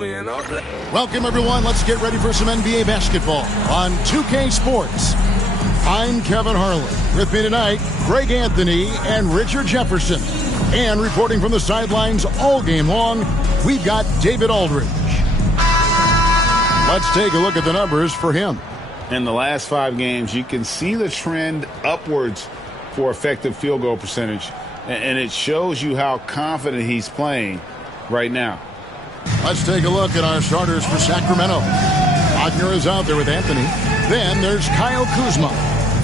Welcome, everyone. Let's get ready for some NBA basketball on 2K Sports. I'm Kevin Harlan. With me tonight, Greg Anthony and Richard Jefferson. And reporting from the sidelines all game long, we've got David Aldridge. Let's take a look at the numbers for him. In the last 5 games, you can see the trend upwards for effective field goal percentage. And it shows you how confident he's playing right now. Let's take a look at our starters for Sacramento. Wagner is out there with Anthony. Then there's Kyle Kuzma.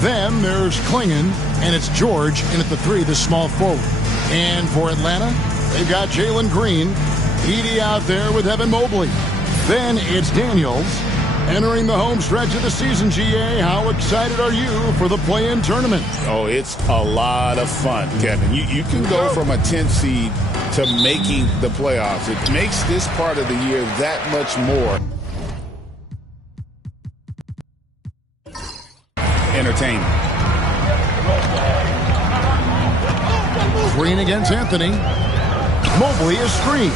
Then there's Klingon. And it's George in at the 3, the small forward. And for Atlanta, they've got Jalen Green. Edey out there with Evan Mobley. Then it's Daniels. Entering the home stretch of the season, GA, how excited are you for the play-in tournament? Oh, it's a lot of fun, Kevin. You can go from a 10th seed to making the playoffs. It makes this part of the year that much more entertaining. Green against Anthony. Mobley is screened.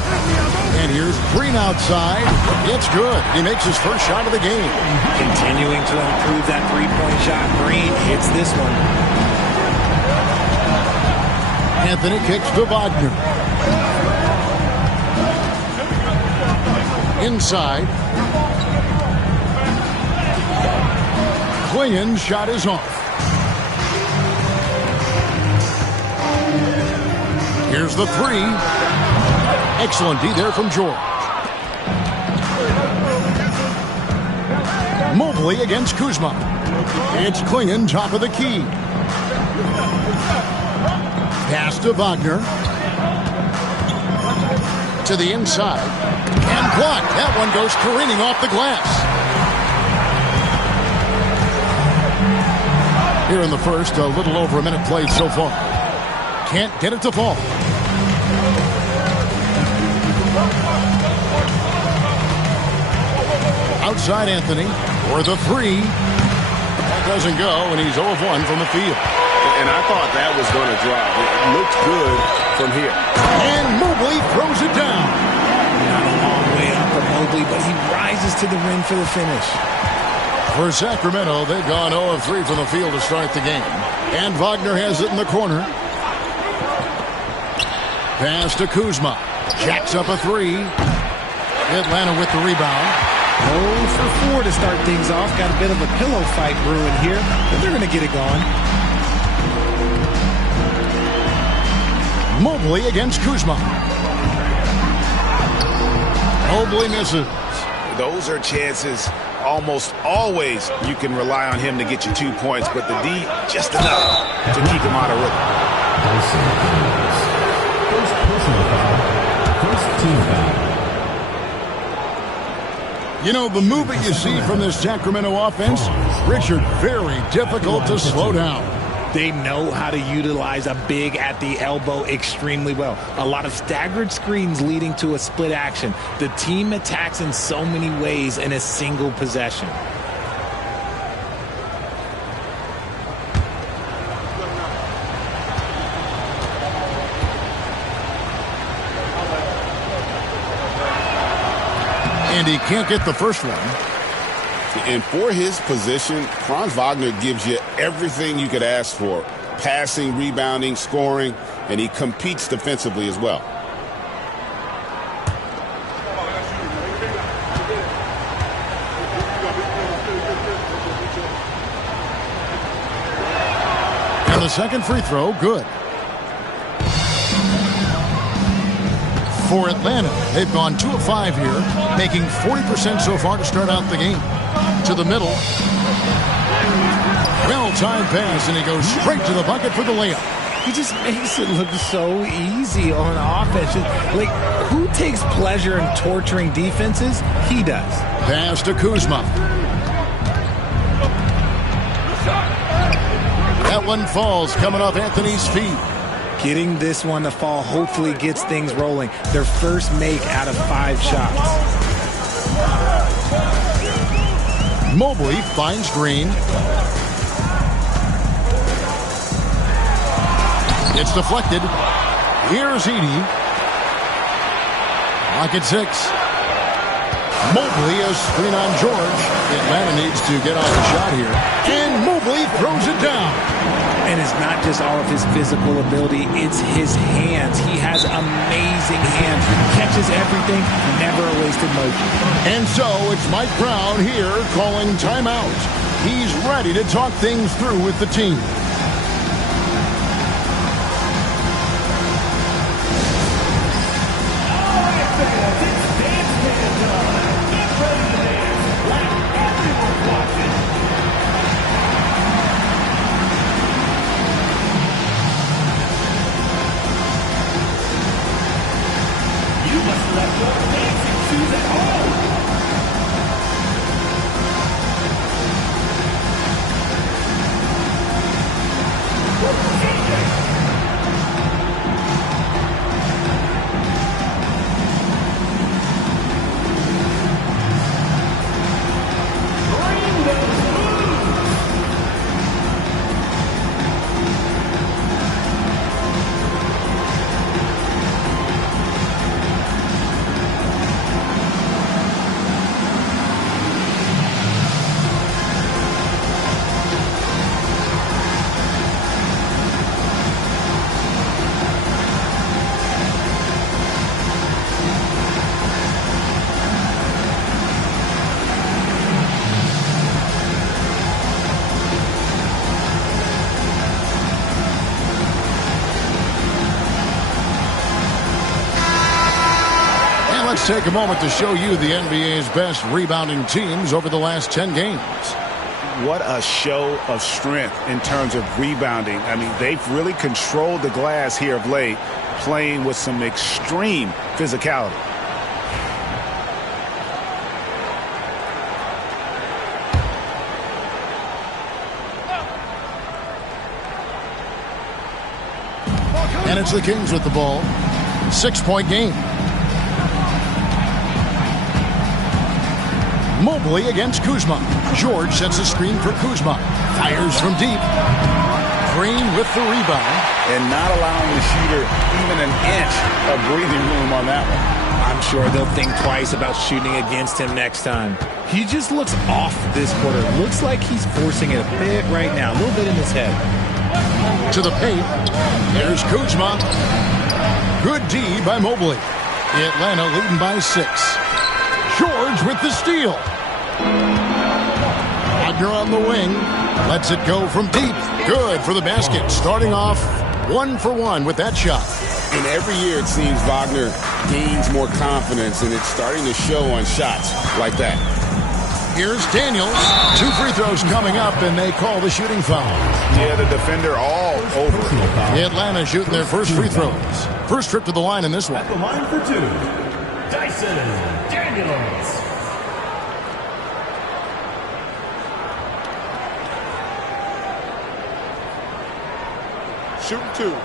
And here's Green outside. It's good. He makes his first shot of the game. Continuing to improve that three-point shot. Green hits this one. Anthony kicks to Wagner. Inside. Klingon's shot is off. Here's the 3. Excellent D there from George. Mobley against Kuzma. It's Klingon, top of the key. Pass to Wagner. To the inside. And blocked. That one goes careening off the glass. Here in the first, a little over a minute played so far. Can't get it to fall. Outside Anthony for the 3. That doesn't go, and he's 0 of 1 from the field. And I thought that was going to drop. It looked good from here. And Mobley throws it down. Not a long way up for Mobley, but he rises to the rim for the finish. For Sacramento, they've gone 0 of 3 from the field to start the game. And Wagner has it in the corner. Pass to Kuzma. Jacks up a 3. Atlanta with the rebound. 0 for 4 to start things off. Got a bit of a pillow fight brewing here, but they're going to get it going. Mobley against Kuzma. Mobley misses. Those are chances almost always you can rely on him to get you 2 points, but the D just enough to keep him out of rhythm. First personal foul. First team foul. You know, the movement you see from this Sacramento offense, Richard, very difficult to slow down. They know how to utilize a big at the elbow extremely well. A lot of staggered screens leading to a split action. The team attacks in so many ways in a single possession. And he can't get the first one. And for his position, Franz Wagner gives you everything you could ask for. Passing, rebounding, scoring, and he competes defensively as well. And the second free throw, good. For Atlanta, they've gone 2 of 5 here, making 40% so far to start out the game. To the middle. Well-timed pass, and he goes straight to the bucket for the layup. He just makes it look so easy on offense. Like, who takes pleasure in torturing defenses? He does. Pass to Kuzma. That one falls, coming off Anthony's feet. Getting this one to fall hopefully gets things rolling. Their first make out of 5 shots. Mobley finds Green. It's deflected. Here's Edey. Clock at 6. Mobley, a screen on George. Atlanta needs to get off the shot here. And Mobley throws it down. And it's not just all of his physical ability, it's his hands. He has amazing hands. He catches everything, never a wasted motion. And so it's Mike Brown here calling timeout. He's ready to talk things through with the team. Let's take a moment to show you the NBA's best rebounding teams over the last 10 games. What a show of strength in terms of rebounding. I mean, they've really controlled the glass here of late, playing with some extreme physicality. And it's the Kings with the ball. 6-point game. Mobley against Kuzma. George sets a screen for Kuzma. Fires from deep. Green with the rebound. And not allowing the shooter even an inch of breathing room on that one. I'm sure they'll think twice about shooting against him next time. He just looks off this quarter. Looks like he's forcing it a bit right now. A little bit in his head. To the paint. There's Kuzma. Good D by Mobley. Atlanta leading by 6. George with the steal. Wagner on the wing. Lets it go from deep. Good for the basket. Starting off 1 for 1 with that shot. And every year it seems Wagner gains more confidence, and it's starting to show on shots like that. Here's Daniels. 2 free throws coming up, and they call the shooting foul. Yeah, the defender all over it. Atlanta shooting their first free throws. First trip to the line in this one. At the line for 2, Dyson Daniels. Shooting 2.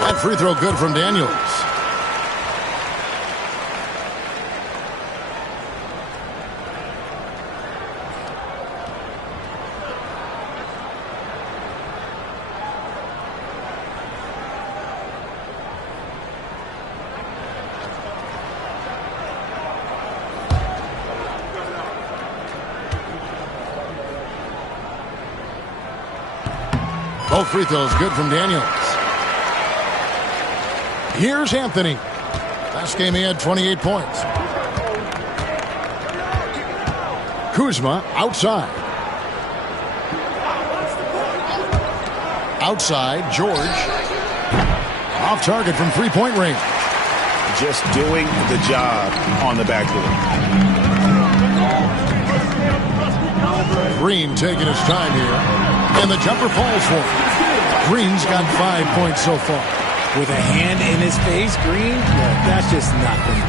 That free throw good from Daniels. Both free throws good from Daniels. Here's Anthony. Last game he had 28 points. Kuzma outside. Outside, George. Off target from three-point range. Just doing the job on the backboard. Green taking his time here. And the jumper falls for him. Green's got 5 points so far. With a hand in his face, Green, that's just nothing.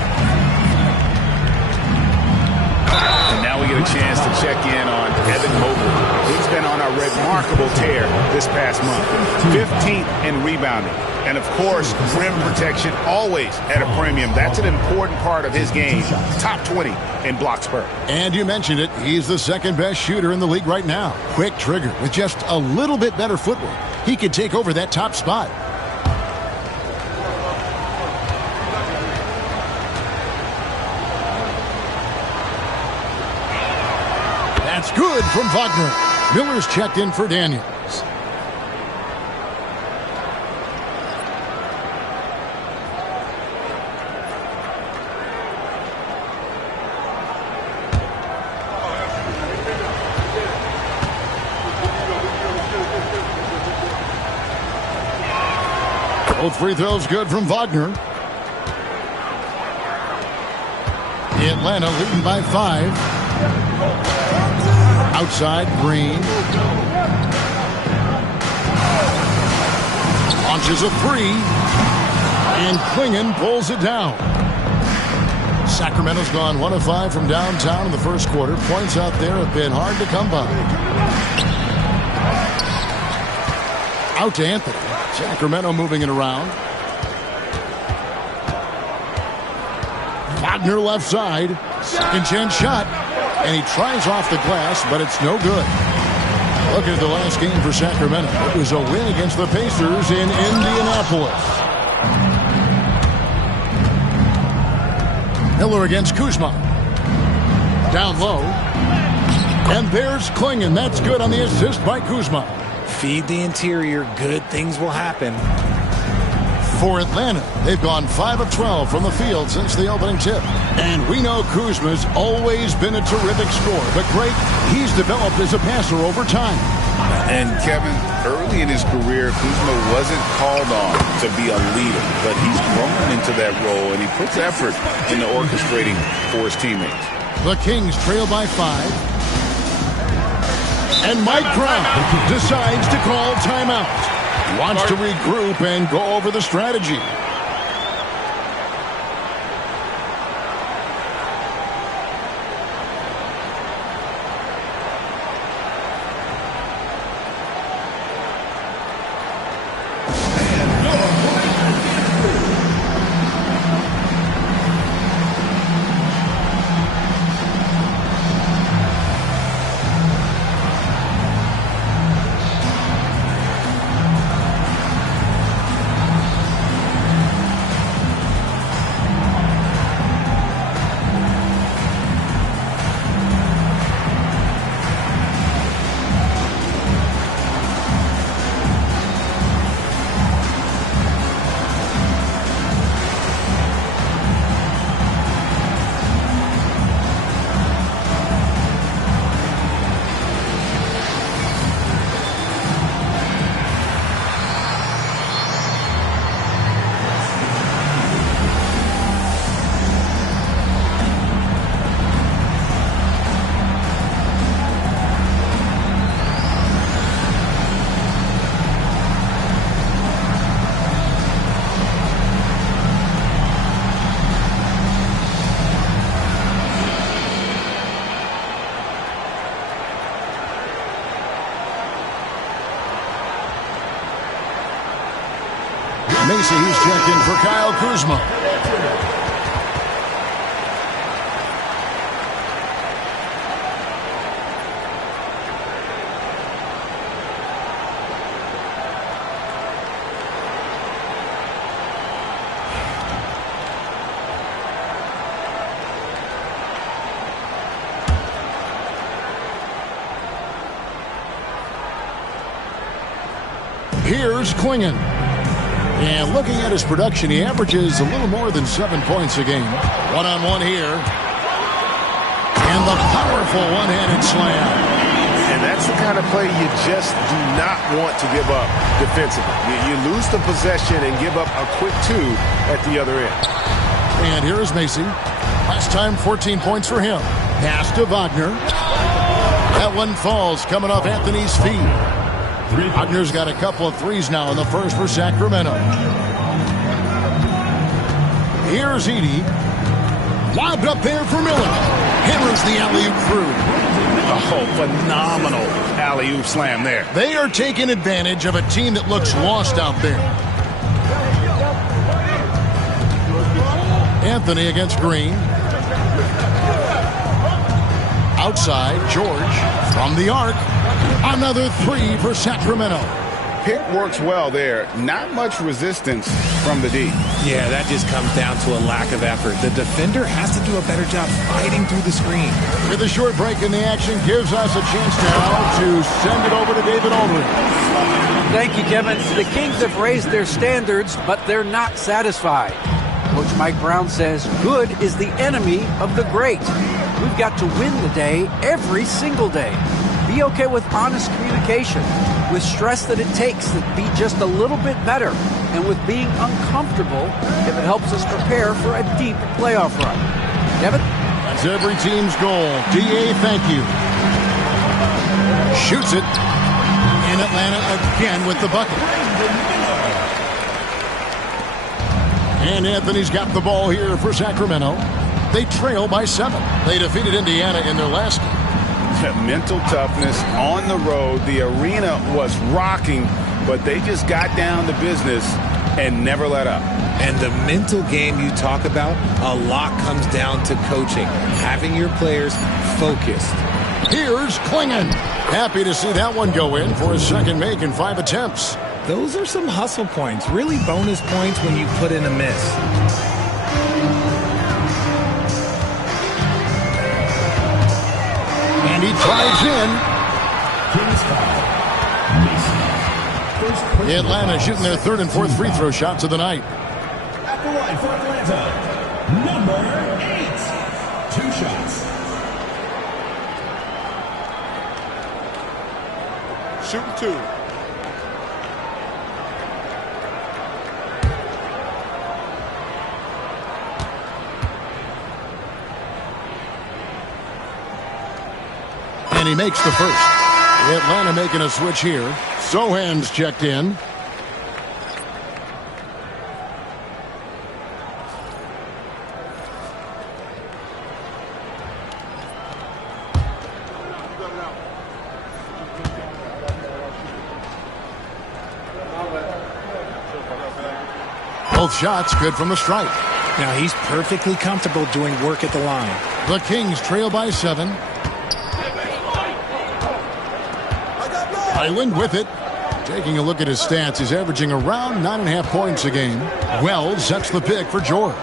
And now we get a chance to check in on Evan Mobley. He's been on a remarkable tear this past month. 15th in rebounding. And, of course, rim protection always at a premium. That's an important part of his game. Top 20 in blocks per. And you mentioned it. He's the second best shooter in the league right now. Quick trigger with just a little bit better footwork. He could take over that top spot. That's good from Wagner. Miller's checked in for Daniels. Both free throws good from Wagner. Atlanta leading by 5. Outside, Green. Launches a 3. And Klingon pulls it down. Sacramento's gone 1 of 5 from downtown in the first quarter. Points out there have been hard to come by. Out to Anthony. Sacramento moving it around. Wagner left side. Second chance shot. And he tries off the glass, but it's no good. Looking at the last game for Sacramento. It was a win against the Pacers in Indianapolis. Miller against Kuzma. Down low. And there's Klingon. That's good on the assist by Kuzma. Feed the interior. Good things will happen. For Atlanta, they've gone 5 of 12 from the field since the opening tip. And we know Kuzma's always been a terrific scorer, but great, he's developed as a passer over time. And Kevin, early in his career, Kuzma wasn't called on to be a leader, but he's grown into that role, and he puts effort into orchestrating for his teammates. The Kings trail by 5. And Mike Brown decides to call timeout. Wants to regroup and go over the strategy. Macy, he's checked in for Kyle Kuzma. Here's Klingon. And looking at his production, he averages a little more than 7 points a game. One-on-one here. And the powerful one-handed slam. And that's the kind of play you just do not want to give up defensively. You lose the possession and give up a quick 2 at the other end. And here is Macy. Last time, 14 points for him. Pass to Wagner. That one falls coming off Anthony's feet. Wagner's got a couple of threes now in the first for Sacramento. Here's Edey. Lobbed up there for Miller. Hammers the alley-oop through. Oh, phenomenal alley-oop slam there. They are taking advantage of a team that looks lost out there. Anthony against Green. Outside, George from the arc. Another three for Sacramento. Pick works well there. Not much resistance from the D. Yeah, that just comes down to a lack of effort. The defender has to do a better job fighting through the screen. With a short break in the action, gives us a chance now to send it over to David Aldridge. Thank you, Kevin. The Kings have raised their standards, but they're not satisfied. Coach Mike Brown says good is the enemy of the great. We've got to win the day every single day. Be okay with honest communication, with stress that it takes to be just a little bit better, and with being uncomfortable if it helps us prepare for a deep playoff run. Kevin? That's every team's goal. DA, thank you. Shoots it. In Atlanta again with the bucket. And Anthony's got the ball here for Sacramento. They trail by 7. They defeated Indiana in their last game. Mental toughness on the road. The arena was rocking, but they just got down to business and never let up. And the mental game you talk about, a lot comes down to coaching, having your players focused. Here's Klingon. Happy to see that one go in for his second make in 5 attempts. Those are some hustle points, really bonus points when you put in a miss. And he drives in. Atlanta shooting their third and fourth free throw shots of the night. At the line for Atlanta, number 8. 2 shots. Shooting 2. And he makes the first. Atlanta making a switch here. Sohan's checked in. Both shots good from the stripe. Now he's perfectly comfortable doing work at the line. The Kings trail by 7. Highland with it. Taking a look at his stats, he's averaging around 9.5 points a game. Wells sets the pick for George.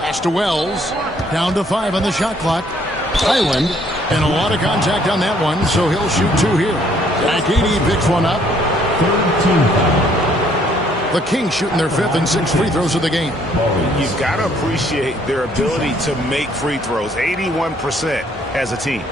Pass to Wells. Down to 5 on the shot clock. Highland. And a lot of contact on that one, so he'll shoot 2 here. Akini picks one up. The Kings shooting their 5th and 6th free throws of the game. You've got to appreciate their ability to make free throws. 81% as a team.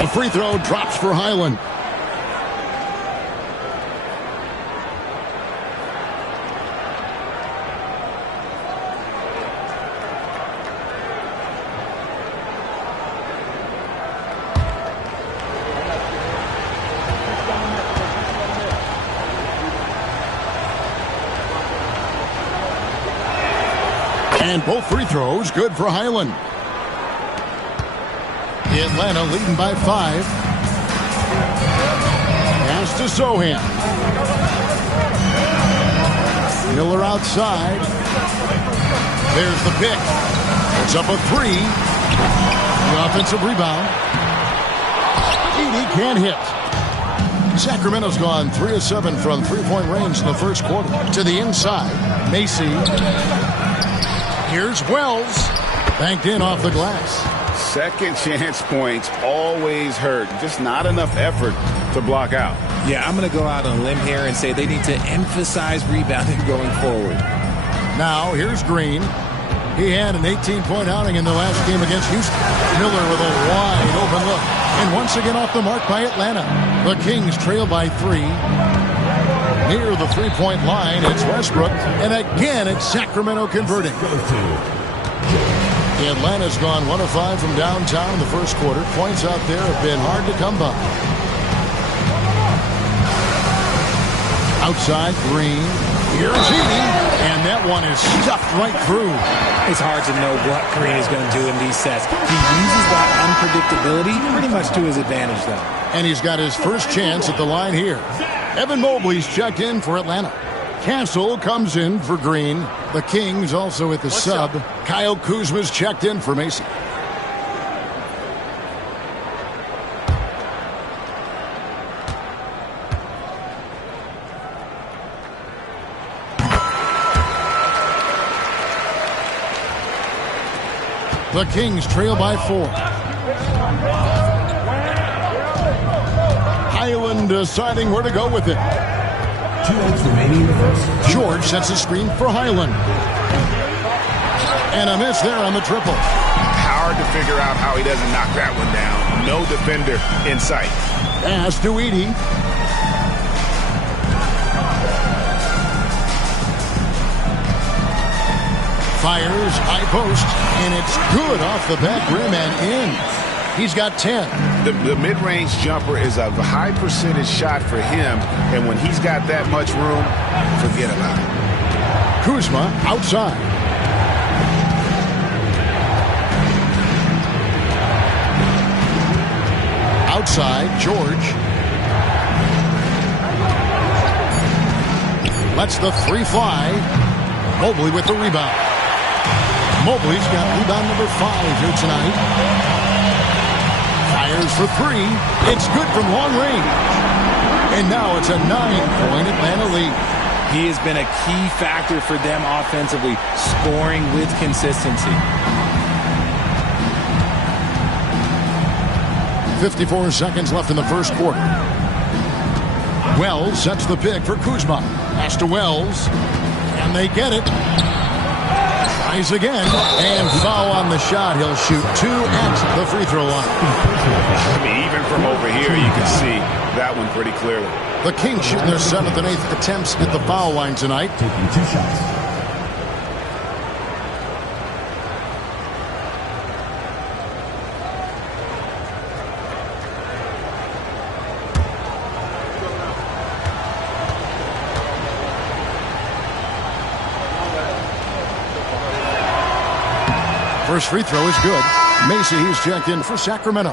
The free throw drops for Highland. And both free throws good for Highland. Atlanta leading by 5. Pass to Sohan. Miller outside. There's the pick. It's up a 3. The offensive rebound. Edie can't hit. Sacramento's gone 3 of 7 from three-point range in the first quarter. To the inside. Macy. Here's Wells. Banked in off the glass. Second chance points always hurt. Just not enough effort to block out. Yeah, I'm going to go out on a limb here and say they need to emphasize rebounding going forward. Now, here's Green. He had an 18-point outing in the last game against Houston. Miller with a wide open look. And once again off the mark by Atlanta. The Kings trail by 3. Near the three-point line, it's Westbrook. And again, it's Sacramento converting. Atlanta's gone 1 of 5 from downtown in the first quarter. Points out there have been hard to come by. Outside, Green. Here's Edie. And that one is stuffed right through. It's hard to know what Green is going to do in these sets. He uses that unpredictability pretty much to his advantage, though. And he's got his first chance at the line here. Evan Mobley's checked in for Atlanta. Castle comes in for Green. The Kings also at the sub. Kyle Kuzma's checked in for Macy. The Kings trail by 4. Highland deciding where to go with it. 2 minutes remaining in the first. George sets a screen for Highland. And a miss there on the triple. Hard to figure out how he doesn't knock that one down. No defender in sight. Pass to Edie. Fires, high post, and it's good off the back rim and in. He's got 10. The mid-range jumper is a high percentage shot for him, and when he's got that much room, forget about it. Kuzma outside. Outside, George. Lets the 3 fly. Mobley with the rebound. Mobley's got rebound number 5 here tonight. Fires for 3. It's good from long range. And now it's a 9-point Atlanta lead. He has been a key factor for them offensively, scoring with consistency. 54 seconds left in the first quarter. Wells sets the pick for Kuzma. Pass to Wells. And they get it. Tries again. And foul on the shot. He'll shoot 2 at the free throw line. I mean, even from over here, you can see that one pretty clearly. The Kings shooting their 7th and 8th attempts at the foul line tonight. Taking 2 shots. First free throw is good. Macy, he's checked in for Sacramento.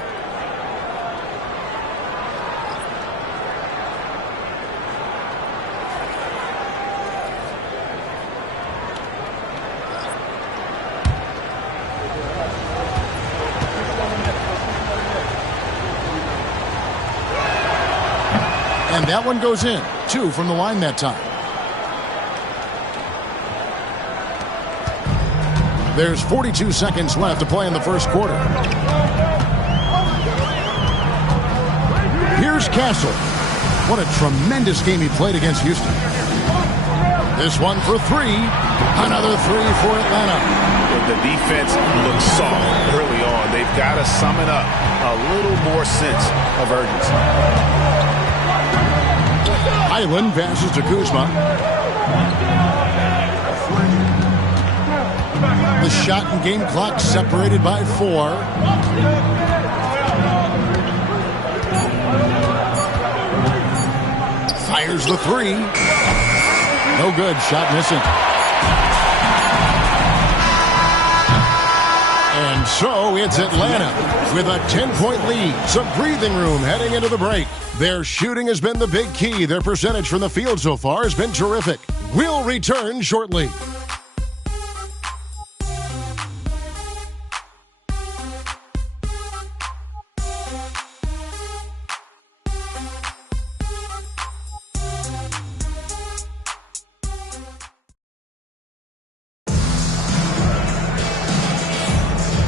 And that one goes in. 2 from the line that time. There's 42 seconds left to play in the first quarter. Here's Castle. What a tremendous game he played against Houston. This one for 3. Another 3 for Atlanta. The defense looks soft early on. They've got to summon up a little more sense of urgency. Highland passes to Kuzma. The shot and game clock separated by 4. Fires the 3. No good. Shot missing. And so it's Atlanta with a 10-point lead. Some breathing room heading into the break. Their shooting has been the big key. Their percentage from the field so far has been terrific. We'll return shortly.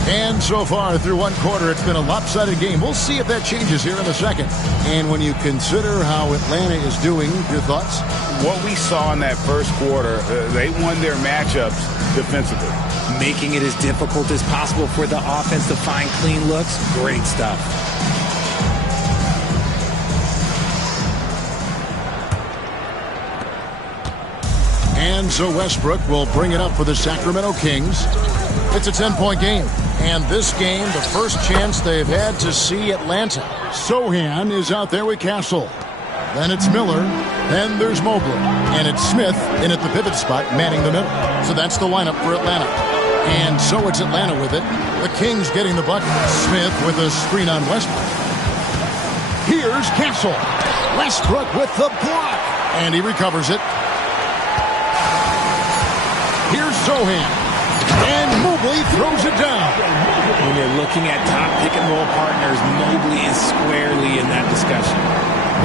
And so far through one quarter, it's been a lopsided game. We'll see if that changes here in the second. And when you consider how Atlanta is doing, your thoughts? What we saw in that first quarter, they won their matchups defensively. Making it as difficult as possible for the offense to find clean looks. Great stuff. And so Westbrook will bring it up for the Sacramento Kings. It's a 10-point game. And this game, the first chance they've had to see Atlanta. Sohan is out there with Castle. Then it's Miller. Then there's Mobley. And it's Smith in at the pivot spot, manning the middle. So that's the lineup for Atlanta. And so it's Atlanta with it. The Kings getting the bucket. Smith with a screen on Westbrook. Here's Castle. Westbrook with the block. And he recovers it. Here's Sohan. And Mobley throws it down. When you're looking at top pick-and-roll partners, Mobley is squarely in that discussion.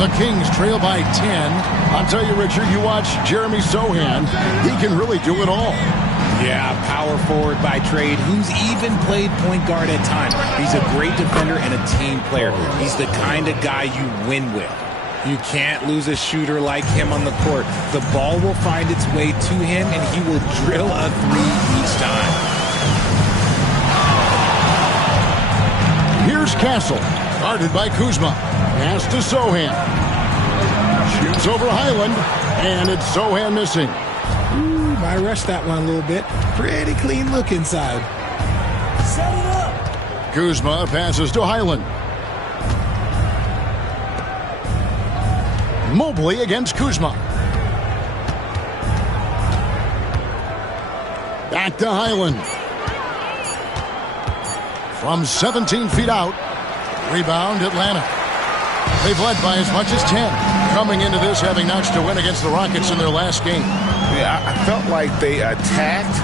The Kings trail by 10. I'll tell you, Richard, you watch Jeremy Sohan. He can really do it all. Yeah, power forward by trade, who's even played point guard at times. He's a great defender and a team player. He's the kind of guy you win with. You can't lose a shooter like him on the court. The ball will find its way to him, and he will drill a three each time. Here's Castle, guarded by Kuzma. Pass to Sohan. Shoots over Highland, and it's Sohan missing. Ooh, might rush that one a little bit. Pretty clean look inside. Set it up. Kuzma passes to Highland. Mobley against Kuzma. Back to Highland. From 17 feet out. Rebound Atlanta. They've led by as much as 10. Coming into this having notched a win against the Rockets in their last game. Yeah, I felt like they attacked,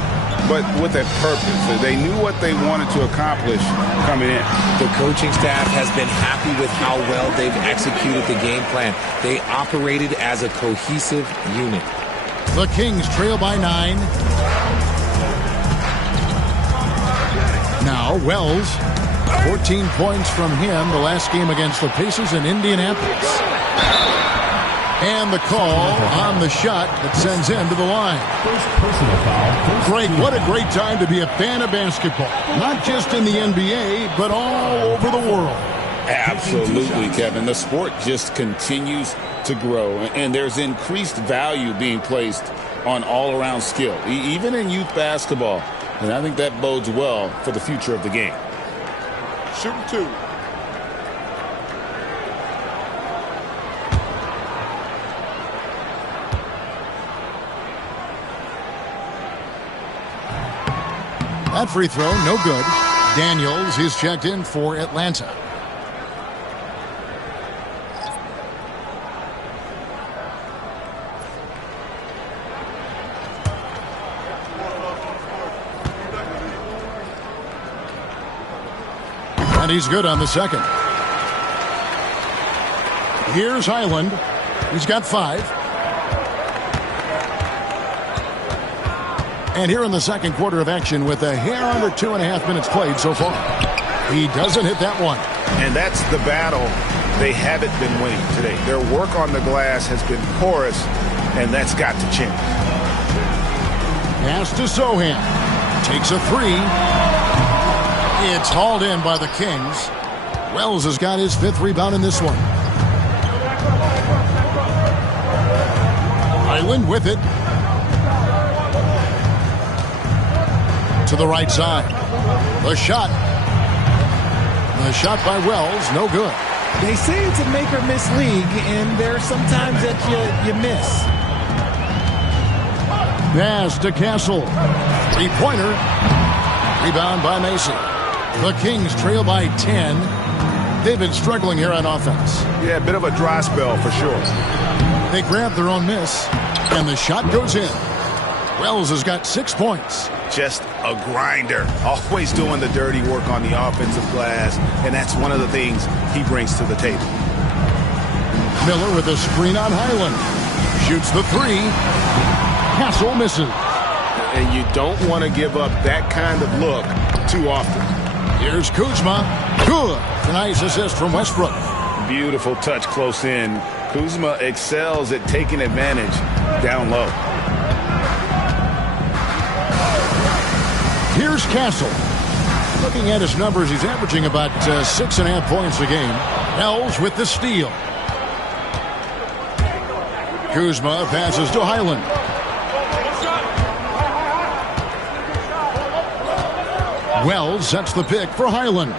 but with a purpose. They knew what they wanted to accomplish coming in. The coaching staff has been happy with how well they've executed the game plan. They operated as a cohesive unit. The Kings trail by 9. Now Wells, 14 points from him the last game against the Pacers in Indianapolis. And the call on the shot that sends him to the line. Greg, what a great time to be a fan of basketball. Not just in the NBA, but all over the world. Absolutely, Kevin. The sport just continues to grow, and there's increased value being placed on all-around skill, even in youth basketball. And I think that bodes well for the future of the game. Shooting 2. That free throw, no good. Daniels is checked in for Atlanta. And he's good on the second. Here's Highland. He's got 5. And here in the second quarter of action with a hair under 2.5 minutes played so far. He doesn't hit that one. And that's the battle they haven't been winning today. Their work on the glass has been porous, and that's got to change. Pass to Sohan. Takes a 3. It's hauled in by the Kings. Wells has got his 5th rebound in this one. Highland with it. To the right side. The shot. The shot by Wells, no good. They say it's a make or miss league, and there are some times that you miss. Pass to Castle. 3-pointer. Rebound by Mason. The Kings trail by 10. They've been struggling here on offense. Yeah, a bit of a dry spell for sure. They grab their own miss, and the shot goes in. Wells has got 6 points. Just a grinder, always doing the dirty work on the offensive glass, and that's one of the things he brings to the table. Miller with a screen on Highland. Shoots the 3. Castle misses. And you don't want to give up that kind of look too often. Here's Kuzma. Good. Nice assist from Westbrook. Beautiful touch close in. Kuzma excels at taking advantage down low. Here's Castle. Looking at his numbers, he's averaging about 6.5 points a game. Wells with the steal. Kuzma passes to Highland. Wells sets the pick for Highland.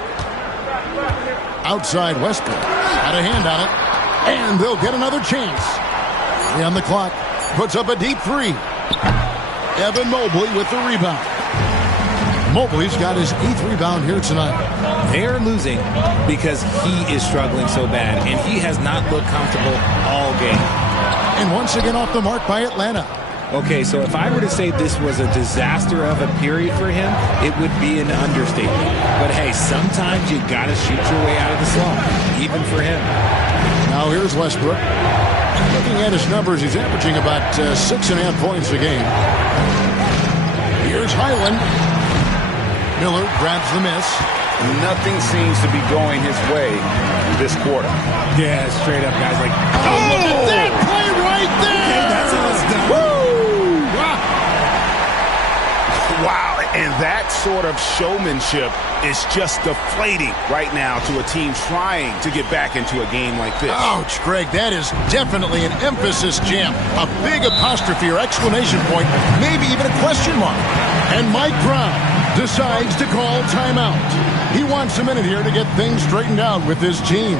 Outside Westbrook. Had a hand on it. And they'll get another chance. On the clock. Puts up a deep three. Evan Mobley with the rebound. Mobley's got his 8th rebound here tonight. They're losing because he is struggling so bad, and he has not looked comfortable all game. And once again off the mark by Atlanta. Okay, so if I were to say this was a disaster of a period for him, it would be an understatement. But hey, sometimes you got to shoot your way out of the slump, even for him. Now here's Westbrook. Looking at his numbers, he's averaging about 6.5 points a game. Here's Highland. Miller grabs the miss. Nothing seems to be going his way this quarter. Yeah, straight up, guys. Like, look at that play right there! Okay, that's how it's done. Woo! Wow, and that sort of showmanship is just deflating right now to a team trying to get back into a game like this. Ouch, Greg, that is definitely an emphasis jam. A big apostrophe or exclamation point, maybe even a question mark. And Mike Brown decides to call timeout. He wants a minute here to get things straightened out with his team.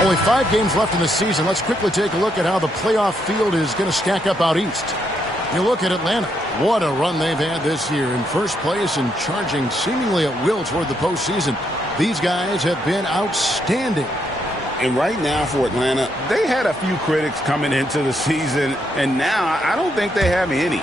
Only 5 games left in the season. Let's quickly take a look at how the playoff field is going to stack up out east. You look at Atlanta. What a run they've had this year. In first place and charging seemingly at will toward the postseason. These guys have been outstanding. And right now for Atlanta, they had a few critics coming into the season, and now I don't think they have any.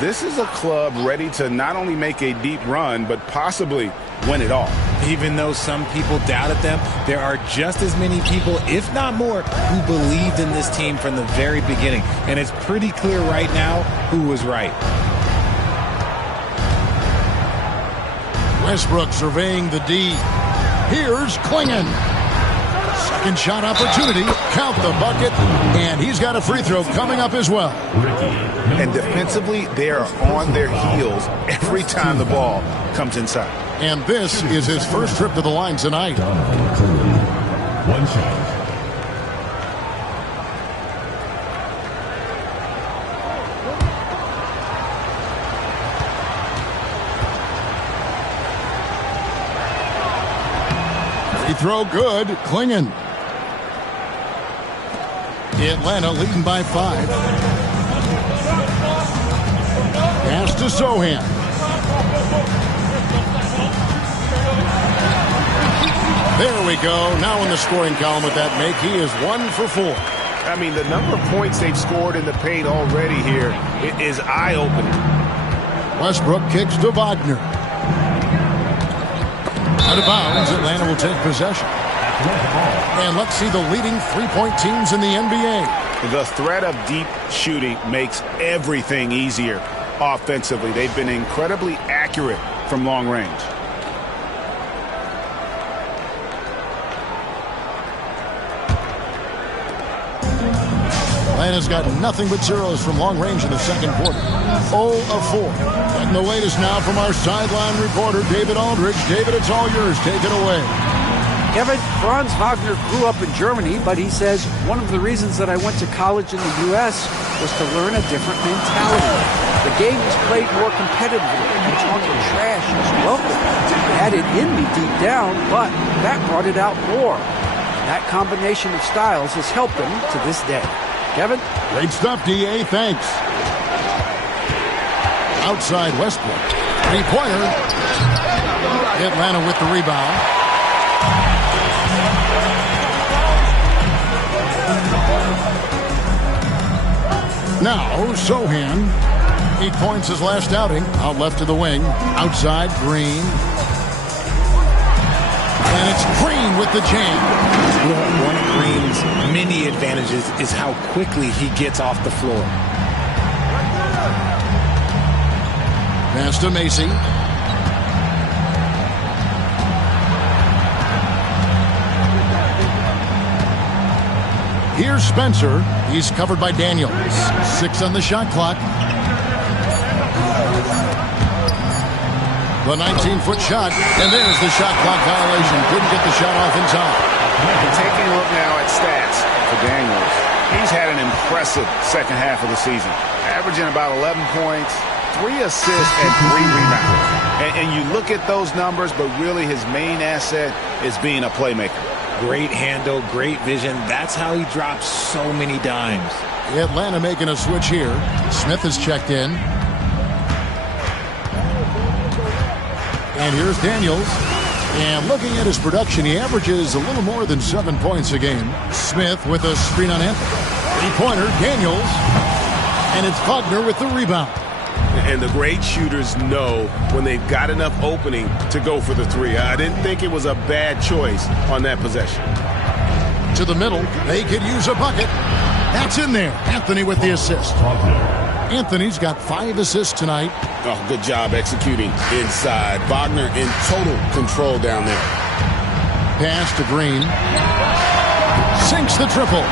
This is a club ready to not only make a deep run, but possibly win it all. Even though some people doubted them, there are just as many people, if not more, who believed in this team from the very beginning. And it's pretty clear right now who was right. Westbrook surveying the D. Here's Klingon. Second shot opportunity. Count the bucket. And he's got a free throw coming up as well. And defensively, they are on their heels every time the ball comes inside. And this is his first trip to the line tonight. One shot. Free throw good. Klingon. Atlanta leading by 5. Pass to Sohan. There we go. Now in the scoring column with that make, he is 1 for 4. I mean, the number of points they've scored in the paint already here is eye-opening. Westbrook kicks to Wagner. Out of bounds, Atlanta will take possession. And let's see the leading three-point teams in the NBA. The threat of deep shooting makes everything easier offensively. They've been incredibly accurate from long range. Atlanta's got nothing but zeros from long range in the second quarter. 0 of 4. Getting the latest now from our sideline reporter, David Aldridge. David, it's all yours. Take it away. Kevin, Franz Wagner grew up in Germany, but he says one of the reasons that I went to college in the U.S. was to learn a different mentality. The game is played more competitively, and talking trash is welcome. I had it in me deep down, but that brought it out more. That combination of styles has helped them to this day. Kevin? Great stuff, D.A. Thanks. Outside Westbrook. Three-pointer. Atlanta with the rebound. Now, Sohan. 8 points his last outing. Out left to the wing. Outside, Green. And it's Green with the jam. Well, one of Green's many advantages is how quickly he gets off the floor. Pass to Macy. Here's Spencer. He's covered by Daniels. 6 on the shot clock. The 19-foot shot, and there's the shot clock violation. Couldn't get the shot off in time. Taking a look now at stats for Daniels, he's had an impressive second half of the season, averaging about 11 points, 3 assists, and 3 rebounds. And you look at those numbers, but really his main asset is being a playmaker. Great handle, great vision. That's how he drops so many dimes. Atlanta making a switch here. Smith has checked in. And here's Daniels. And looking at his production, he averages a little more than 7 points a game. Smith with a screen on Anthony. Three-pointer, Daniels. And it's Wagner with the rebound. And the great shooters know when they've got enough opening to go for the three. I didn't think it was a bad choice on that possession. To the middle. They could use a bucket. That's in there. Anthony with the assist. Anthony's got 5 assists tonight. Oh, good job executing inside. Wagner in total control down there. Pass to Green. Sinks the triple.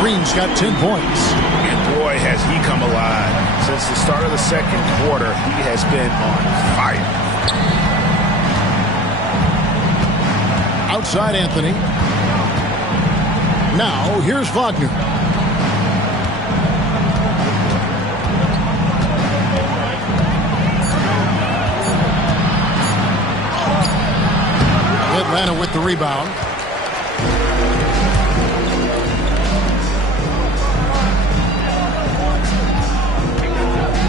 Green's got 10 points. And boy, has he come alive. Since the start of the second quarter, he has been on fire. Outside Anthony. Now, here's Wagner. Atlanta with the rebound.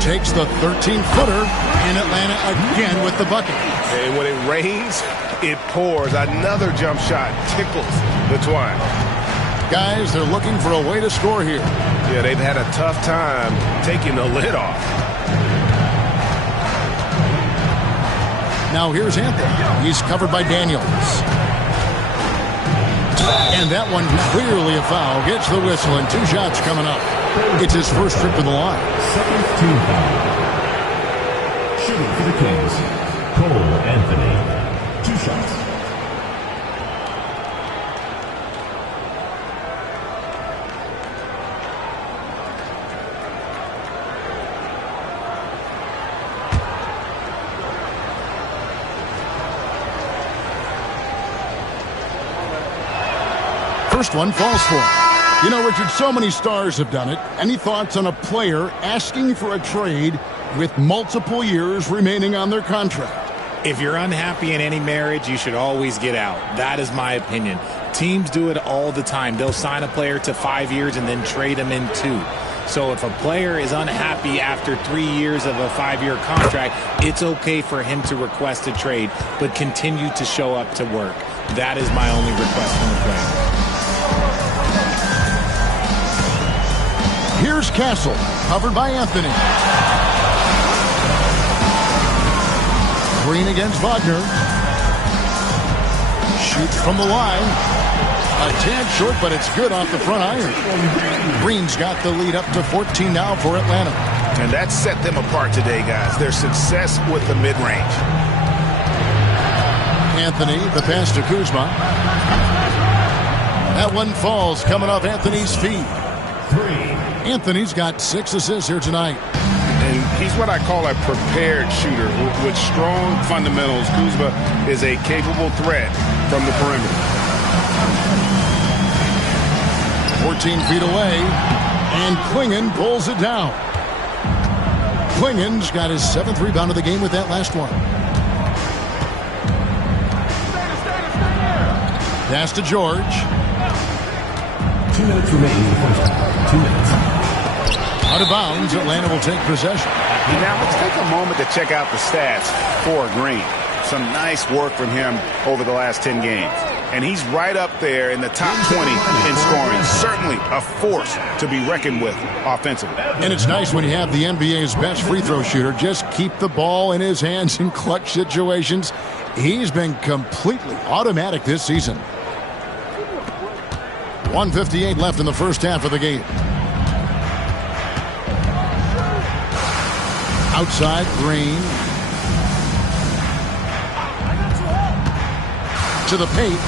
Takes the 13-footer, and Atlanta again with the bucket. And when it rains, it pours. Another jump shot tickles the twine. Guys, they're looking for a way to score here. Yeah, they've had a tough time taking the lid off. Now here's Anthony. He's covered by Daniels. And that one clearly a foul. Gets the whistle, and 2 shots coming up. It's his first trip to the line. Second team foul. Shooting for the Kings, Cole Anthony. 2 shots. First one falls for him. You know, Richard, so many stars have done it. Any thoughts on a player asking for a trade with multiple years remaining on their contract? If you're unhappy in any marriage, you should always get out. That is my opinion. Teams do it all the time. They'll sign a player to 5 years and then trade him in 2. So if a player is unhappy after 3 years of a 5-year contract, it's okay for him to request a trade, but continue to show up to work. That is my only request from the player. Here's Castle, covered by Anthony. Green against Wagner. Shoots from the line. A tad short, but it's good off the front iron. Green's got the lead up to 14 now for Atlanta. And that set them apart today, guys. Their success with the mid-range. Anthony, the pass to Kuzma. That one falls, coming off Anthony's feet. 3. Anthony's got 6 assists here tonight. And he's what I call a prepared shooter. With strong fundamentals, Kuzma is a capable threat from the perimeter. 14 feet away, and Klingon pulls it down. Klingen's got his 7th rebound of the game with that last one. Pass to George. 2 minutes remaining in the first half. 2 minutes. Out of bounds, Atlanta will take possession. Now let's take a moment to check out the stats for Green. Some nice work from him over the last 10 games. And he's right up there in the top 20 in scoring. Certainly a force to be reckoned with offensively. And it's nice when you have the NBA's best free throw shooter just keep the ball in his hands in clutch situations. He's been completely automatic this season. 1:58 left in the first half of the game. Outside, Green. To the paint.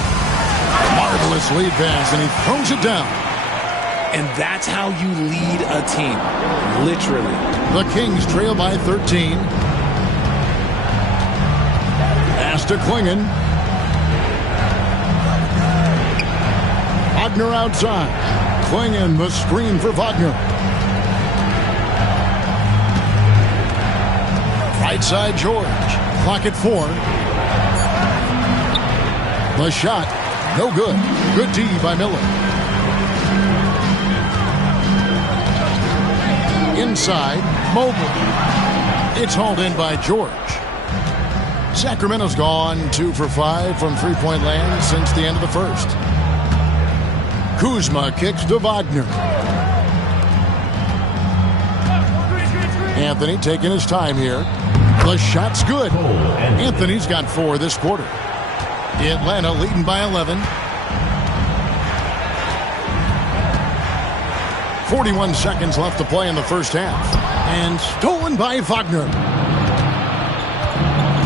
Marvelous lead pass, and he throws it down. And that's how you lead a team. Literally. The Kings trail by 13. Pass to Klingen. Wagner outside. Klingen the screen for Wagner. Right side, George. Clock at 4. The shot, no good. Good D by Miller. Inside, Mobley. It's hauled in by George. Sacramento's gone 2 for 5 from three-point land since the end of the first. Kuzma kicks to Wagner. Anthony taking his time here. The shot's good. Anthony's got 4 this quarter. Atlanta leading by 11. 41 seconds left to play in the first half. And stolen by Wagner.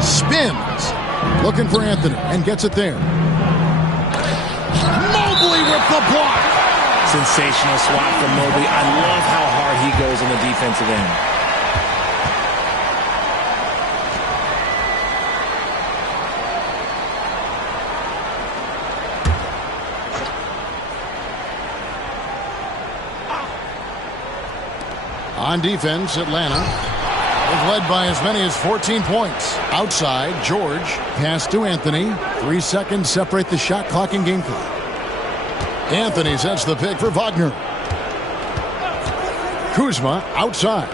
Spins. Looking for Anthony and gets it there. Mobley with the block. Sensational swat from Mobley. I love how hard he goes on the defensive end. On defense, Atlanta is led by as many as 14 points. Outside, George. Pass to Anthony. 3 seconds separate the shot clock and game clock. Anthony sets the pick for Wagner. Kuzma outside.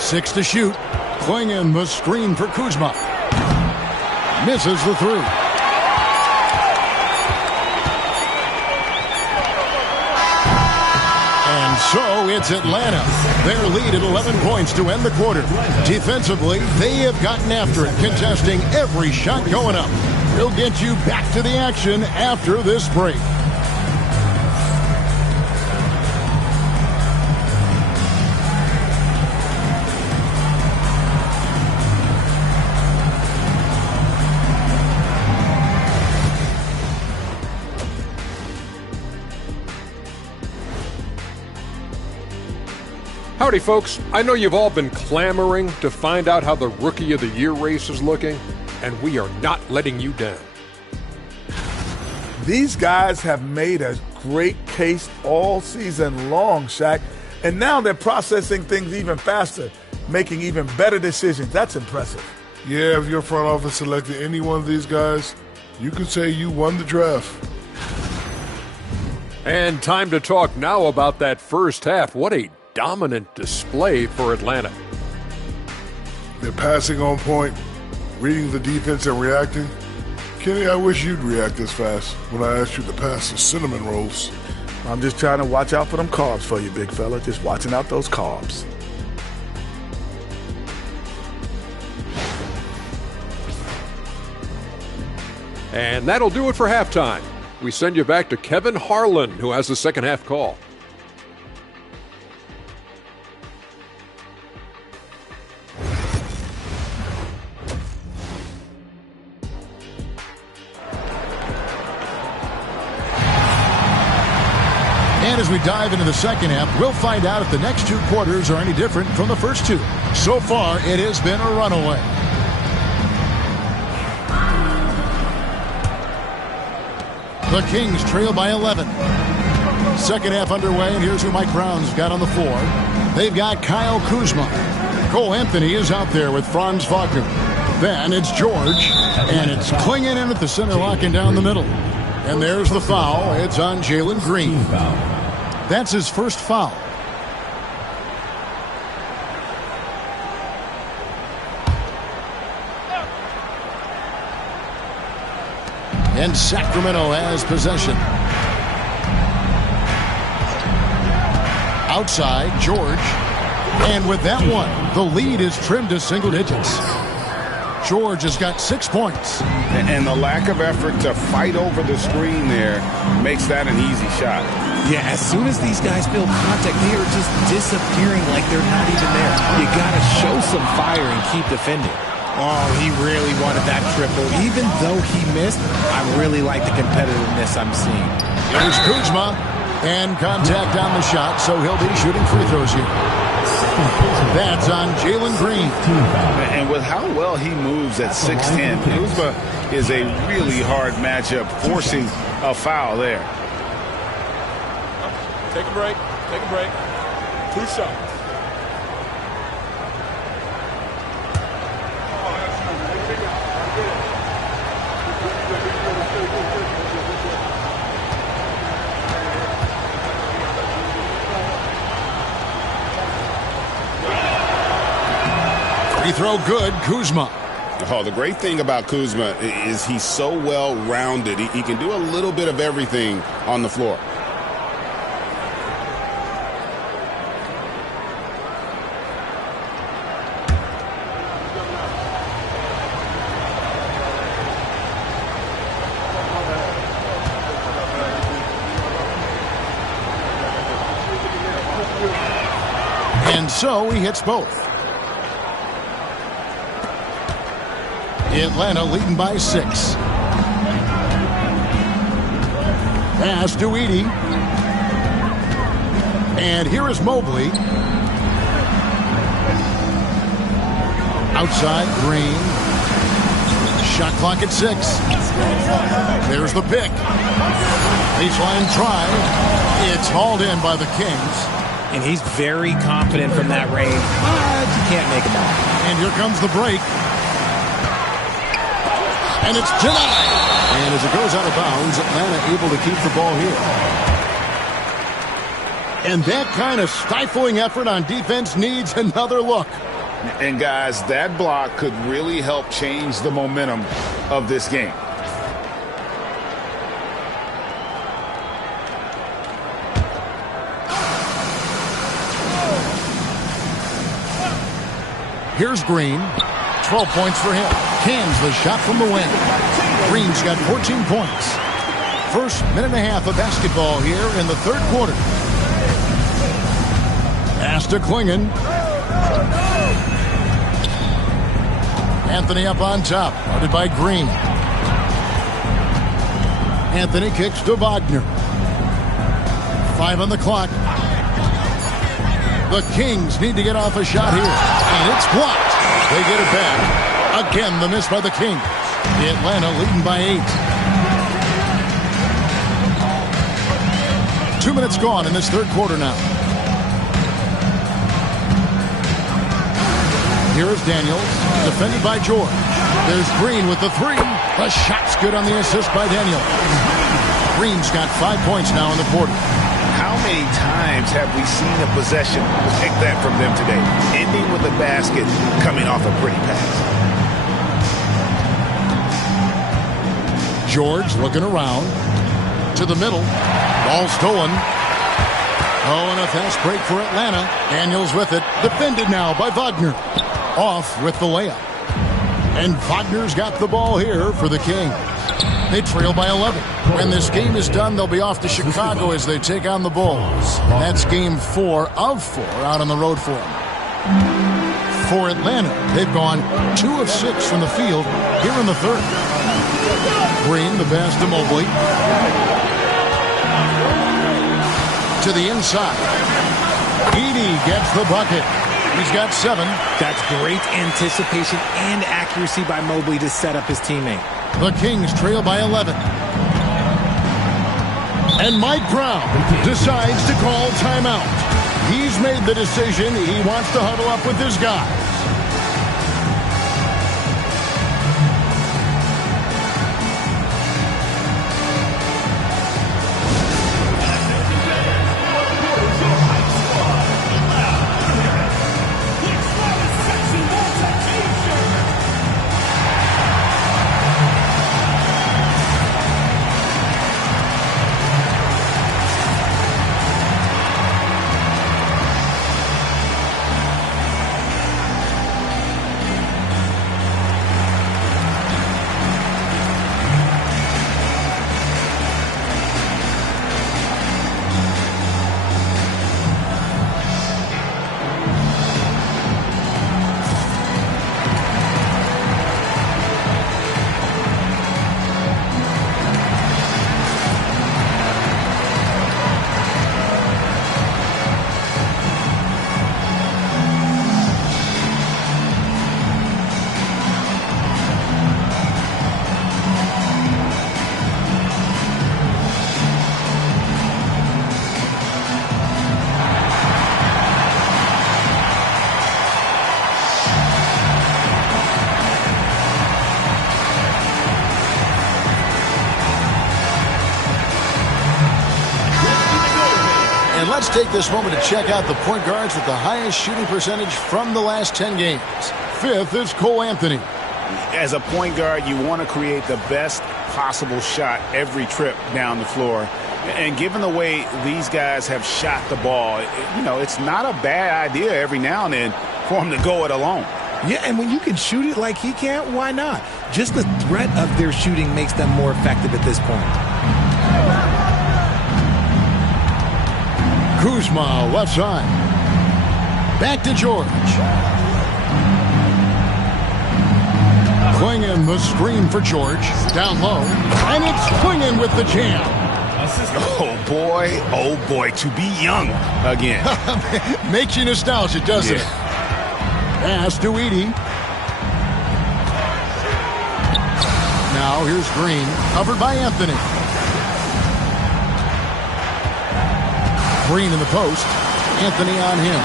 6 to shoot. Klingen the screen for Kuzma. Misses the 3. So it's Atlanta. Their lead at 11 points to end the quarter. Defensively, they have gotten after it, contesting every shot going up. We'll get you back to the action after this break. Howdy, folks. I know you've all been clamoring to find out how the Rookie of the Year race is looking, and we are not letting you down. These guys have made a great case all season long, Shaq, and now they're processing things even faster, making even better decisions. That's impressive. Yeah, if your front office selected any one of these guys, you could say you won the draft. And time to talk now about that first half. What a dominant display for Atlanta. They're passing on point, reading the defense and reacting. Kenny, I wish you'd react this fast when I asked you to pass the cinnamon rolls. I'm just trying to watch out for them carbs for you, big fella. Just watching out those carbs. And that'll do it for halftime. We send you back to Kevin Harlan, who has the second half call. And as we dive into the second half, we'll find out if the next 2 quarters are any different from the first 2. So far, it has been a runaway. The Kings trail by 11. Second half underway, and here's who Mike Brown's got on the floor. They've got Kyle Kuzma. Cole Anthony is out there with Franz Wagner. Then it's George, and it's Klingon in at the center, locking down the middle. And there's the foul. It's on Jalen Green. That's his first foul. And Sacramento has possession. Outside, George. And with that one, the lead is trimmed to single digits. George has got 6 points. And the lack of effort to fight over the screen there makes that an easy shot. Yeah, as soon as these guys feel contact, they are just disappearing like they're not even there. You got to show some fire and keep defending. Oh, he really wanted that triple. Even though he missed, I really like the competitiveness I'm seeing. Here's Kuzma, and contact on the shot, so he'll be shooting free throws here. That's on Jalen Green. And with how well he moves at 6'10", Kuzma is a really hard matchup, forcing a foul there. Take a break. Take a break. 2 shots. Free throw good, Kuzma. Oh, the great thing about Kuzma is he's so well-rounded. He can do a little bit of everything on the floor. And so he hits both. Atlanta leading by 6. Pass to Edey. And here is Mobley. Outside, Green. Shot clock at 6. There's the pick. Baseline try. It's hauled in by the Kings. And he's very confident from that range, but you can't make him out. And here comes the break. And it's denied. And as it goes out of bounds, Atlanta able to keep the ball here. And that kind of stifling effort on defense needs another look. And guys, that block could really help change the momentum of this game. Here's Green. 12 points for him. Cans the shot from the wing. Green's got 14 points. First minute and a half of basketball here in the third quarter. Pass to Klingon. Anthony up on top. Guarded by Green. Anthony kicks to Wagner. 5 on the clock. The Kings need to get off a shot here. And it's blocked. They get it back. Again, the miss by the Kings. Atlanta leading by 8. 2 minutes gone in this third quarter now. Here is Daniels, defended by George. There's Green with the 3. The shot's good on the assist by Daniels. Green's got 5 points now in the quarter. How many times have we seen a possession take that from them today, ending with a basket coming off a pretty pass? George looking around to the middle. Ball stolen. Oh, and a fast break for Atlanta. Daniels with it. Defended now by Wagner. Off with the layup. And Wagner's got the ball here for the Kings. They trail by 11. When this game is done, they'll be off to Chicago as they take on the Bulls. That's game 4 of 4 out on the road for them. For Atlanta, they've gone 2 of 6 from the field here in the third. Green, the pass to Mobley. To the inside. Edey gets the bucket. He's got 7. That's great anticipation and accuracy by Mobley to set up his teammate. The Kings trail by 11. And Mike Brown decides to call timeout. He's made the decision. He wants to huddle up with his guys. Let's take this moment to check out the point guards with the highest shooting percentage from the last 10 games. Fifth is Cole Anthony. As a point guard, you want to create the best possible shot every trip down the floor. And given the way these guys have shot the ball, it's not a bad idea every now and then for them to go it alone. Yeah, and when you can shoot it like he can, why not? Just the threat of their shooting makes them more effective at this point. Kuzma, left side. Back to George. Klingon, the screen for George. Down low. And it's Klingon with the jam. Oh boy, to be young again. Makes you nostalgic, doesn't it? Pass to Edey. Now here's Green, covered by Anthony. Green in the post. Anthony on him.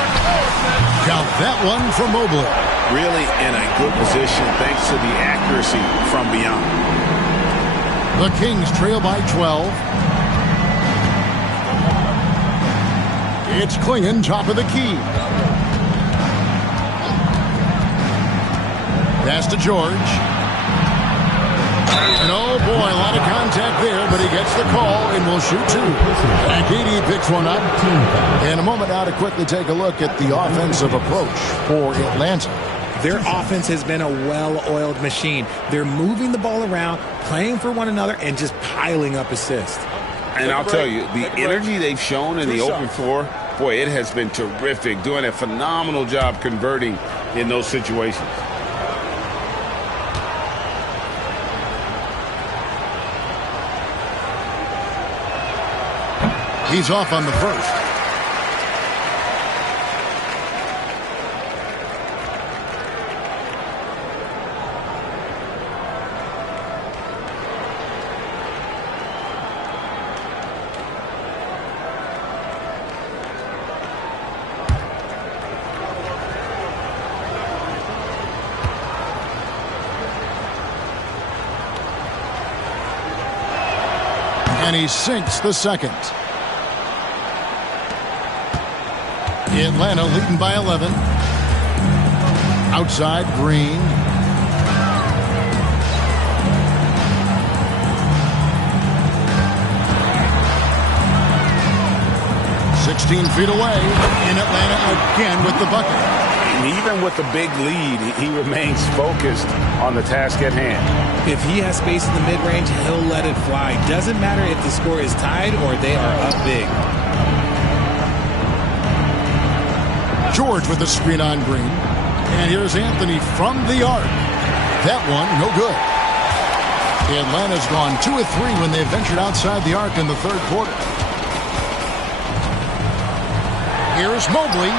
Count that one for Mobley. Really in a good position thanks to the accuracy from beyond. The Kings trail by 12. It's Klingon, top of the key. Pass to George. And oh boy, a lot of contact there, but he gets the call and will shoot two. And Edey picks one up. In a moment now to quickly take a look at the offensive approach for Atlanta. Their offense has been a well-oiled machine. They're moving the ball around, playing for one another, and just piling up assists. And I'll tell you, the energy they've shown in the open floor, boy, it has been terrific, doing a phenomenal job converting in those situations. He's off on the first. And he sinks the second. Atlanta leading by 11. Outside, Green. "16 feet away." In Atlanta again with the bucket. And even with the big lead, he remains focused on the task at hand. If he has space in the mid-range, he'll let it fly. Doesn't matter if the score is tied or they are up big. George with the screen on Green. And here's Anthony from the arc. That one, no good. Atlanta's gone 2 of 3 when they've ventured outside the arc in the third quarter. Here's Mobley.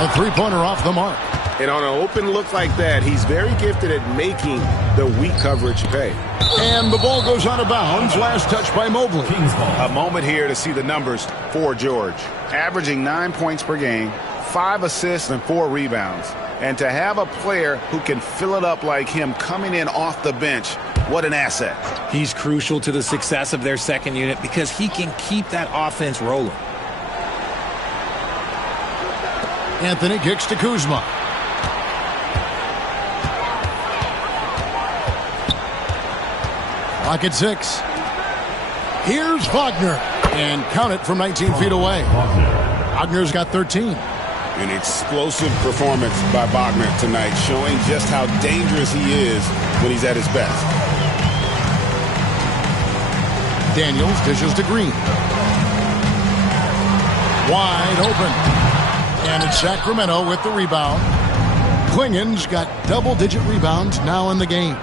A three-pointer off the mark. And on an open look like that, he's very gifted at making the weak coverage pay. And the ball goes out of bounds. Last touch by Mobley. A moment here to see the numbers for George. Averaging 9 points per game, 5 assists and 4 rebounds. And to have a player who can fill it up like him coming in off the bench, what an asset. He's crucial to the success of their second unit because he can keep that offense rolling. Anthony kicks to Kuzma. Clock at 6. Here's Wagner. And count it from 19 feet away. Wagner's got 13. An explosive performance by Wagner tonight, showing just how dangerous he is when he's at his best. Daniels dishes to Green. Wide open. And it's Sacramento with the rebound. Klingen's got double-digit rebounds now in the game.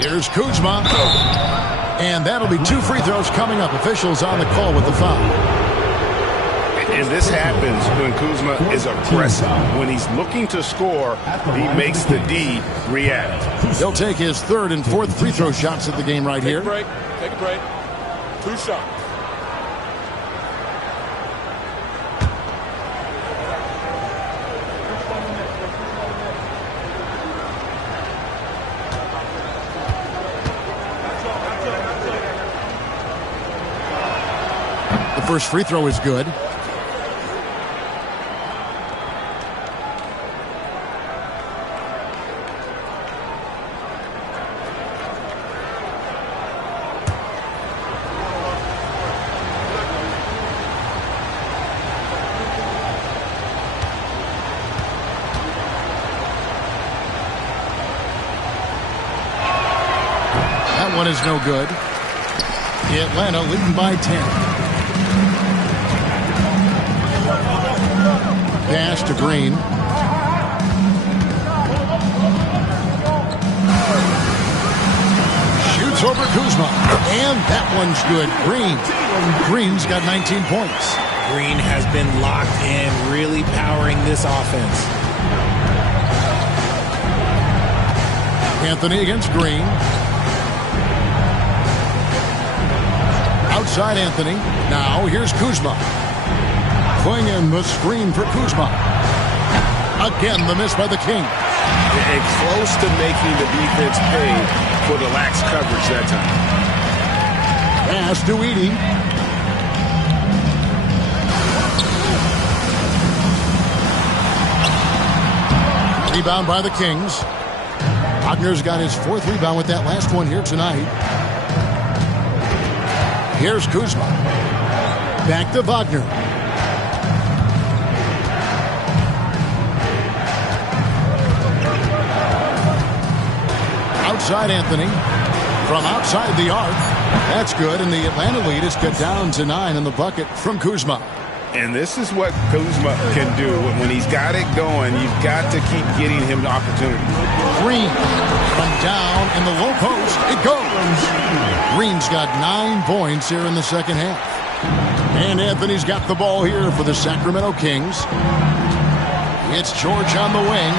Here's Kuzma. And that'll be 2 free throws coming up. Officials on the call with the foul. And this happens when Kuzma is aggressive. When he's looking to score, he makes the D react. He'll take his 3rd and 4th free throw shots of the game right here. Take a break. 2 shots. The first free throw is good. That one is no good. Atlanta leading by 10. Pass to Green. Shoots over Kuzma. And that one's good. Green's got 19 points. Green has been locked in, really powering this offense. Anthony against Green. Outside Anthony. Now here's Kuzma. Klingen the screen for Kuzma. Again, the miss by the King. And close to making the defense pay for the lax coverage that time. Pass to Edey. Rebound by the Kings. Wagner's got his 4th rebound with that last one here tonight. Here's Kuzma. Back to Wagner. Outside Anthony. From outside the arc. That's good, and the Atlanta lead is cut down to 9 in the bucket from Kuzma. And this is what Kuzma can do. When he's got it going, you've got to keep getting him the opportunity. Green from down in the low post. It goes. Green's got 9 points here in the second half. And Anthony's got the ball here for the Sacramento Kings. It's George on the wing.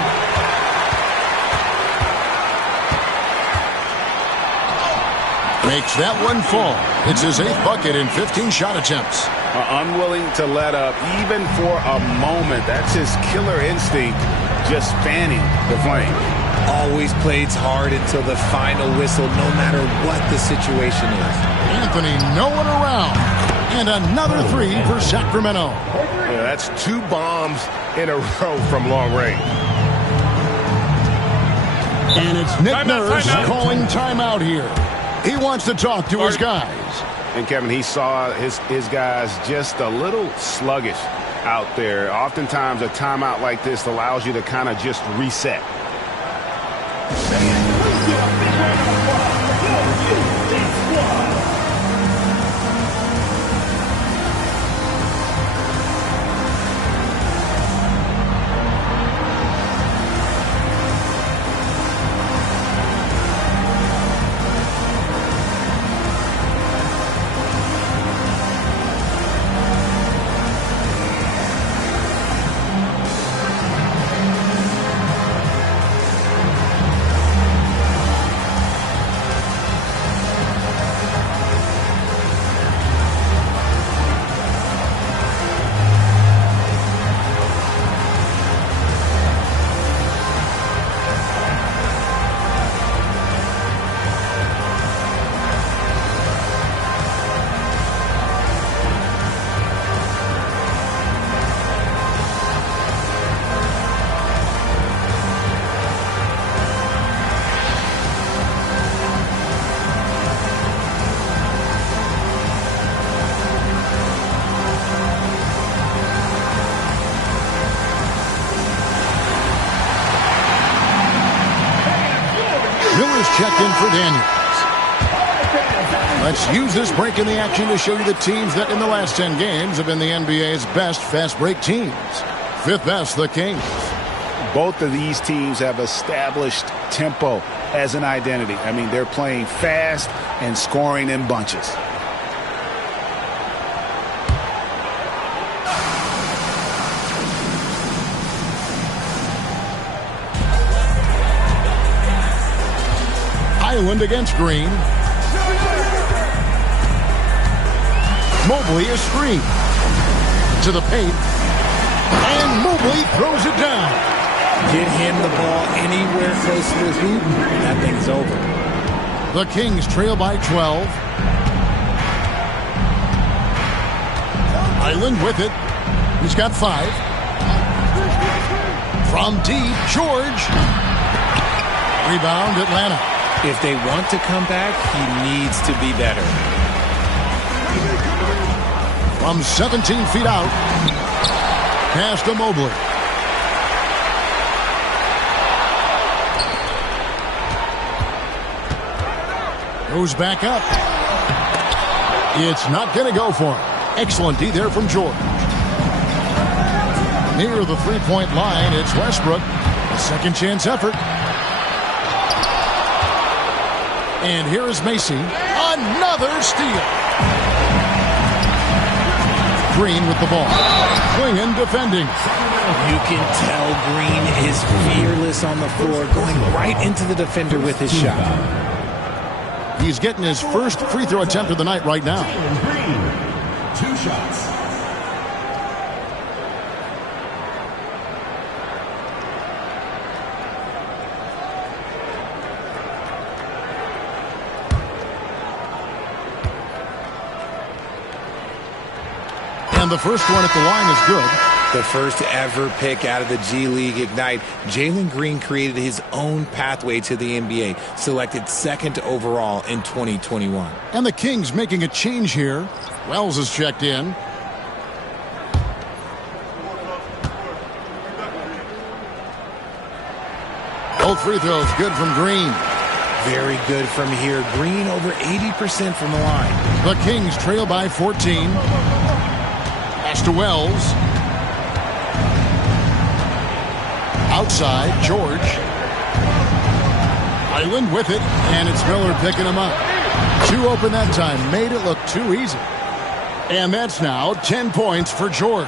Makes that one fall. It's his 8th bucket in 15 shot attempts. Unwilling to let up even for a moment. That's his killer instinct, just fanning the flame. Always plays hard until the final whistle, no matter what the situation is. Anthony, no one around. And another 3 for Sacramento. Yeah, that's 2 bombs in a row from long range. And it's Nick Nurse calling timeout here. He wants to talk to his guys. And Kevin, he saw his guys just a little sluggish out there. Oftentimes a timeout like this allows you to kind of just reset. checked in for Daniels. Let's use this break in the action to show you the teams that in the last 10 games have been the NBA's best fast break teams. Fifth best, the Kings. Both of these teams have established tempo as an identity. I mean, they're playing fast and scoring in bunches. Island against Green. Mobley is screen. To the paint. And Mobley throws it down. Get him the ball anywhere close to the hoop, and that thing's over. The Kings trail by 12. Island with it. He's got 5. From deep, George. Rebound, Atlanta. If they want to come back, he needs to be better. From 17 feet out. Pass to Mobley. Goes back up. It's not going to go for him. Excellent D there from George. Near the three-point line, it's Westbrook. A second chance effort. And here is Macy. Another steal. Green with the ball. Klingon defending. You can tell Green is fearless on the floor, going right into the defender with his shot. He's getting his first free throw attempt of the night right now. Green, 2 shots. And the first one at the line is good. The first ever pick out of the G League Ignite, Jalen Green created his own pathway to the NBA, selected second overall in 2021. And the Kings making a change here. Wells is checked in. Both free throws good from Green. Very good from here. Green over 80% from the line. The Kings trail by 14. Pass to Wells. Outside, George. Island with it, and it's Miller picking him up. 2 open that time, made it look too easy. And that's now 10 points for George.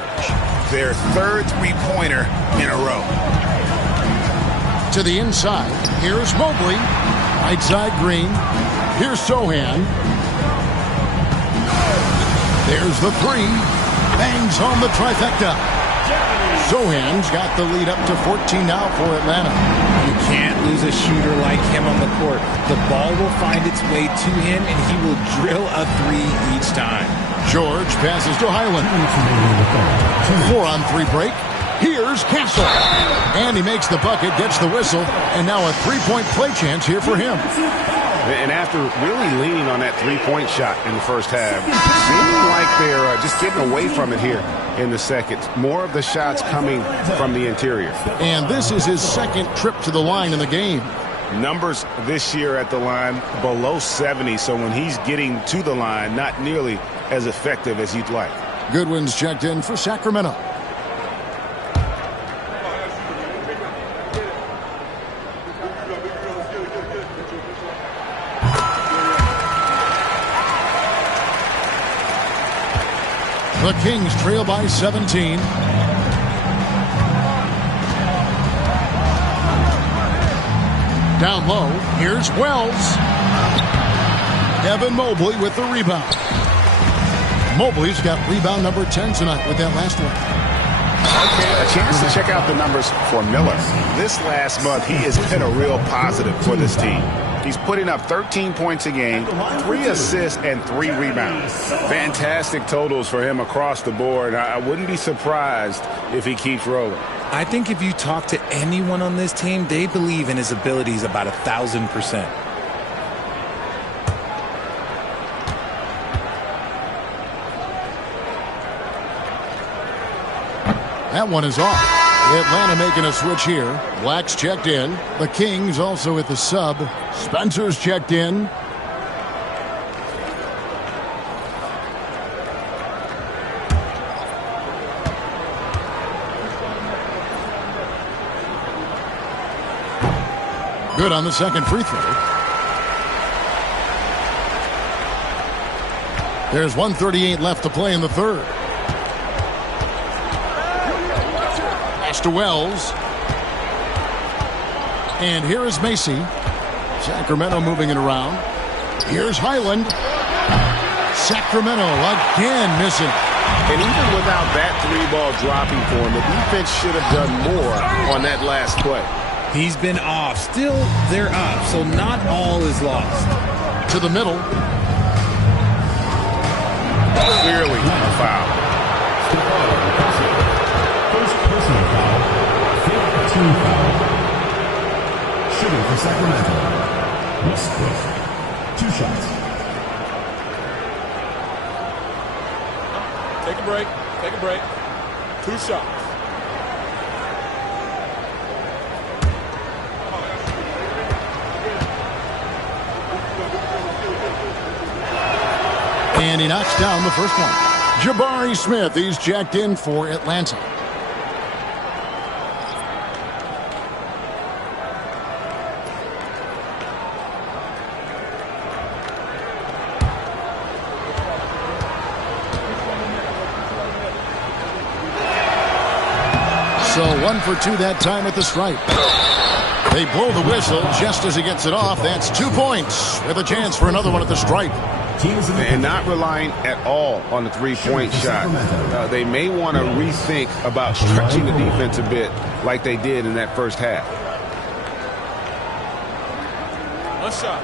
Their third three-pointer in a row. To the inside, here's Mobley. Right side, Green. Here's Sohan. There's the 3. Bangs home the trifecta. Sohan's got the lead up to 14 now for Atlanta. You can't lose a shooter like him on the court. The ball will find its way to him, and he will drill a 3 each time. George passes to Highland. 4-on-3 break. Here's Castle. And he makes the bucket, gets the whistle, and now a 3-point play chance here for him. And after really leaning on that 3-point shot in the first half, seeming like they're just getting away from it here in the second. More of the shots coming from the interior. And this is his second trip to the line in the game. Numbers this year at the line below 70, so when he's getting to the line, not nearly as effective as you'd like. Goodwin's checked in for Sacramento. The Kings trail by 17. Down low, here's Wells. Evan Mobley with the rebound. Mobley's got rebound number 10 tonight with that last one. Okay, a chance to check out the numbers for Miller. This last month, he has been a real positive for this team. He's putting up 13 points a game, 3 assists, and 3 rebounds. Fantastic totals for him across the board. I wouldn't be surprised if he keeps rolling. I think if you talk to anyone on this team, they believe in his abilities about 1,000%. That one is off. Atlanta making a switch here. Black's checked in. The Kings also at the sub. Spencer's checked in. Good on the second free throw. There's 1:38 left to play in the third. Pass to Wells. And here is Macy. Sacramento moving it around. Here's Highland. Sacramento again missing. And even without that three-ball dropping for him, the defense should have done more on that last play. He's been off. Still, they're up, so not all is lost. To the middle. Clearly a foul. First personal foul. Fifth team foul. Shooting for Sacramento. Westbrook. 2 shots. Take a break. Take a break. 2 shots. And he knocks down the first one. Jabari Smith, he's checked in for Atlanta. So 1 for 2 that time at the stripe. They blow the whistle just as he gets it off. That's 2 points with a chance for another one at the stripe. And not relying at all on the three-point shot. They may want to rethink about stretching the defense a bit like they did in that first half. 1 shot.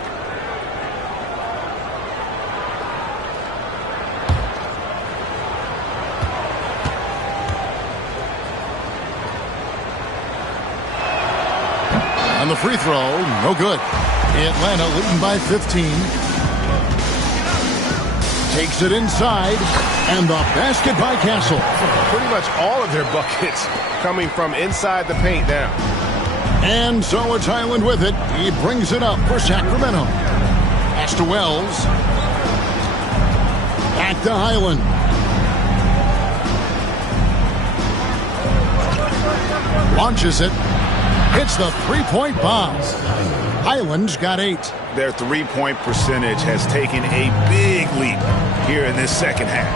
On the free throw, no good. Atlanta leading by 15. Takes it inside, and the basket by Castle. Pretty much all of their buckets coming from inside the paint now. And so it's Highland with it. He brings it up for Sacramento. Pass to Wells. Back to Highland. Launches it. Hits the three-point bomb. Highland's got 8. Their three-point percentage has taken a big leap here in this second half.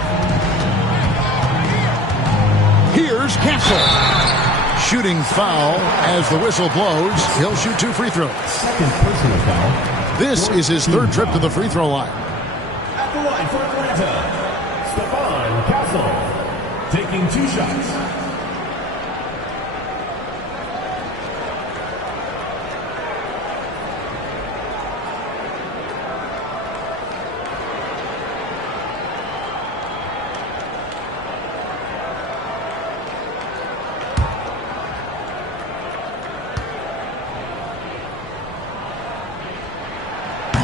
Here's Castle. Shooting foul as the whistle blows. He'll shoot 2 free throws. Second personal foul. This is his 3rd trip to the free throw line. At the line for Atlanta, Stephon Castle, taking 2 shots.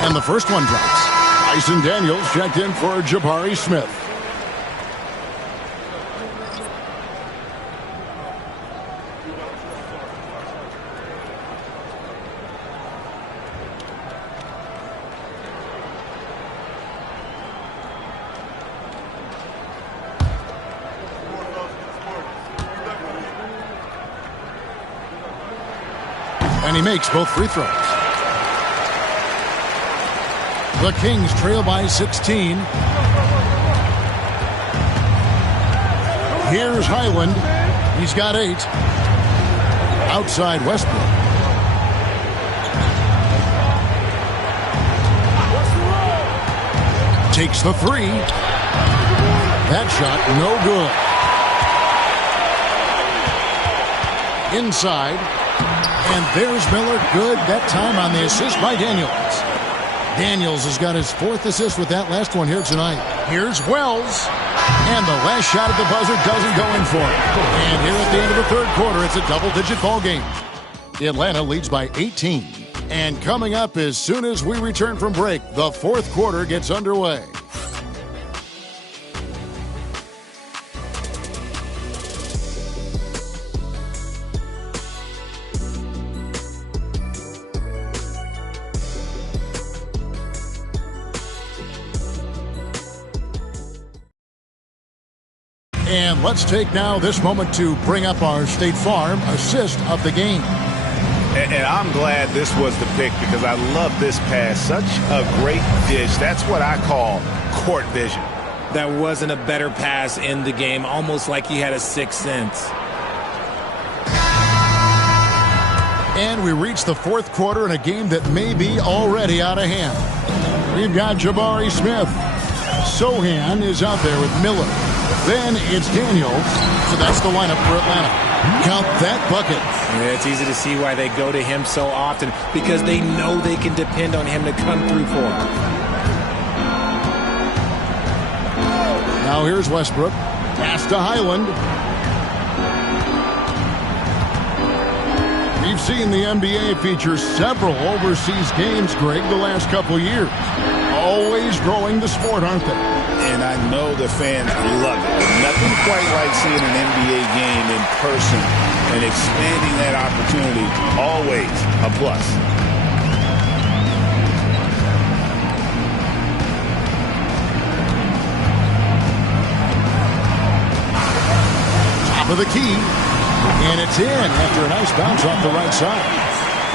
And the first one drops. Tyson Daniels checked in for Jabari Smith. And he makes both free throws. The Kings trail by 16. Here's Highland. He's got 8. Outside Westbrook. Takes the 3. That shot no good. Inside. And there's Miller. Good that time on the assist by Daniels. Daniels has got his 4th assist with that last one here tonight. Here's Wells. And the last shot at the buzzer doesn't go in for it. And here at the end of the 3rd quarter, it's a double-digit ball game. Atlanta leads by 18. And coming up as soon as we return from break, the 4th quarter gets underway. And let's take now this moment to bring up our State Farm assist of the game. And I'm glad this was the pick because I love this pass. Such a great dish. That's what I call court vision. That wasn't a better pass in the game, almost like he had a sixth sense. And we reach the fourth quarter in a game that may be already out of hand. We've got Jabari Smith. Sohan is out there with Miller. Then it's Daniels. So that's the lineup for Atlanta. Count that bucket. Yeah, it's easy to see why they go to him so often, because they know they can depend on him to come through for them. Now here's Westbrook. Pass to Highland. We've seen the NBA feature several overseas games, Greg, the last couple years. Always growing the sport, aren't they? And I know the fans love it. Nothing quite like seeing an NBA game in person and expanding that opportunity. Always a plus. Top of the key. And it's in after a nice bounce off the right side.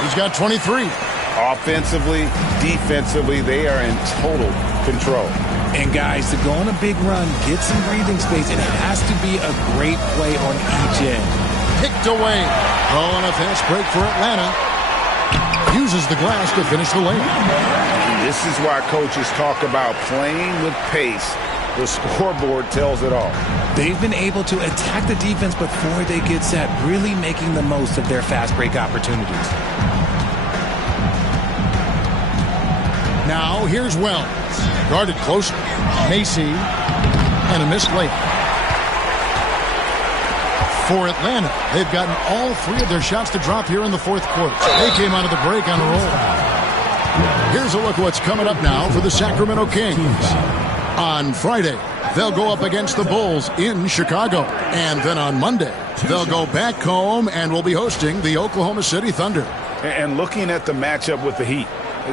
He's got 23. Offensively, defensively, they are in total control. And guys, to go on a big run, get some breathing space, it has to be a great play on each end. Picked away. Oh, and a fast break for Atlanta. Uses the glass to finish the lane. This is why coaches talk about playing with pace. The scoreboard tells it all. They've been able to attack the defense before they get set, really making the most of their fast break opportunities. Now here's Wells. Guarded closely. Macy. And a missed layup. For Atlanta, they've gotten all three of their shots to drop here in the fourth quarter. They came out of the break on a roll. Here's a look at what's coming up now for the Sacramento Kings. On Friday, they'll go up against the Bulls in Chicago. And then on Monday, they'll go back home and will be hosting the Oklahoma City Thunder. And looking at the matchup with the Heat,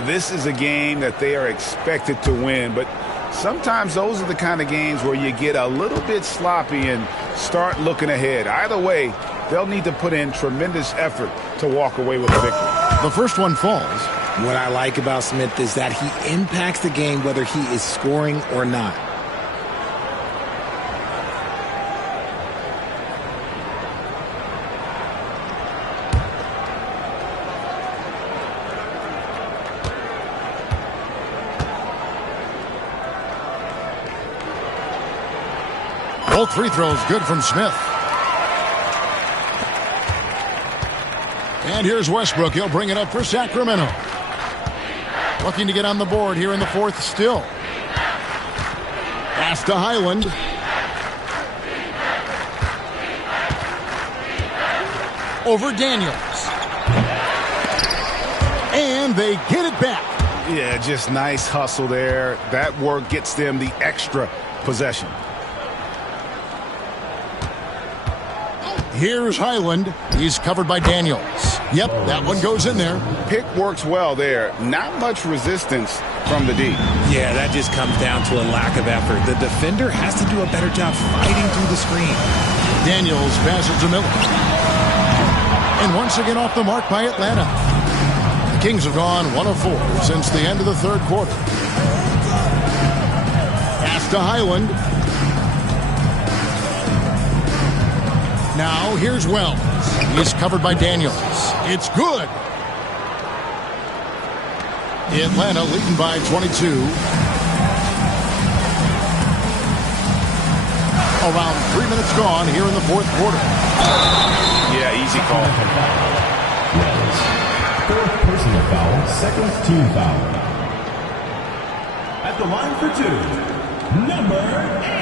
this is a game that they are expected to win. But sometimes those are the kind of games where you get a little bit sloppy and start looking ahead. Either way, they'll need to put in tremendous effort to walk away with a victory. The first one falls. What I like about Smith is that he impacts the game whether he is scoring or not. Both free throws good from Smith. And here's Westbrook. He'll bring it up for Sacramento. Looking to get on the board here in the fourth still. Pass to Highland. Over Daniels. And they get it back. Yeah, just nice hustle there. That work gets them the extra possession. Here's Highland. He's covered by Daniels. Yep, that one goes in there. Pick works well there. Not much resistance from the D. Yeah, that just comes down to a lack of effort. The defender has to do a better job fighting through the screen. Daniels passes to Miller. And once again off the mark by Atlanta. The Kings have gone 1 of 4 since the end of the third quarter. Pass to Highland. Now here's Wells. He's covered by Daniels. It's good. Atlanta leading by 22. Around 3 minutes gone here in the fourth quarter. Yeah, easy call. Wells. Fourth personal foul, second team foul. At the line for two, number 8.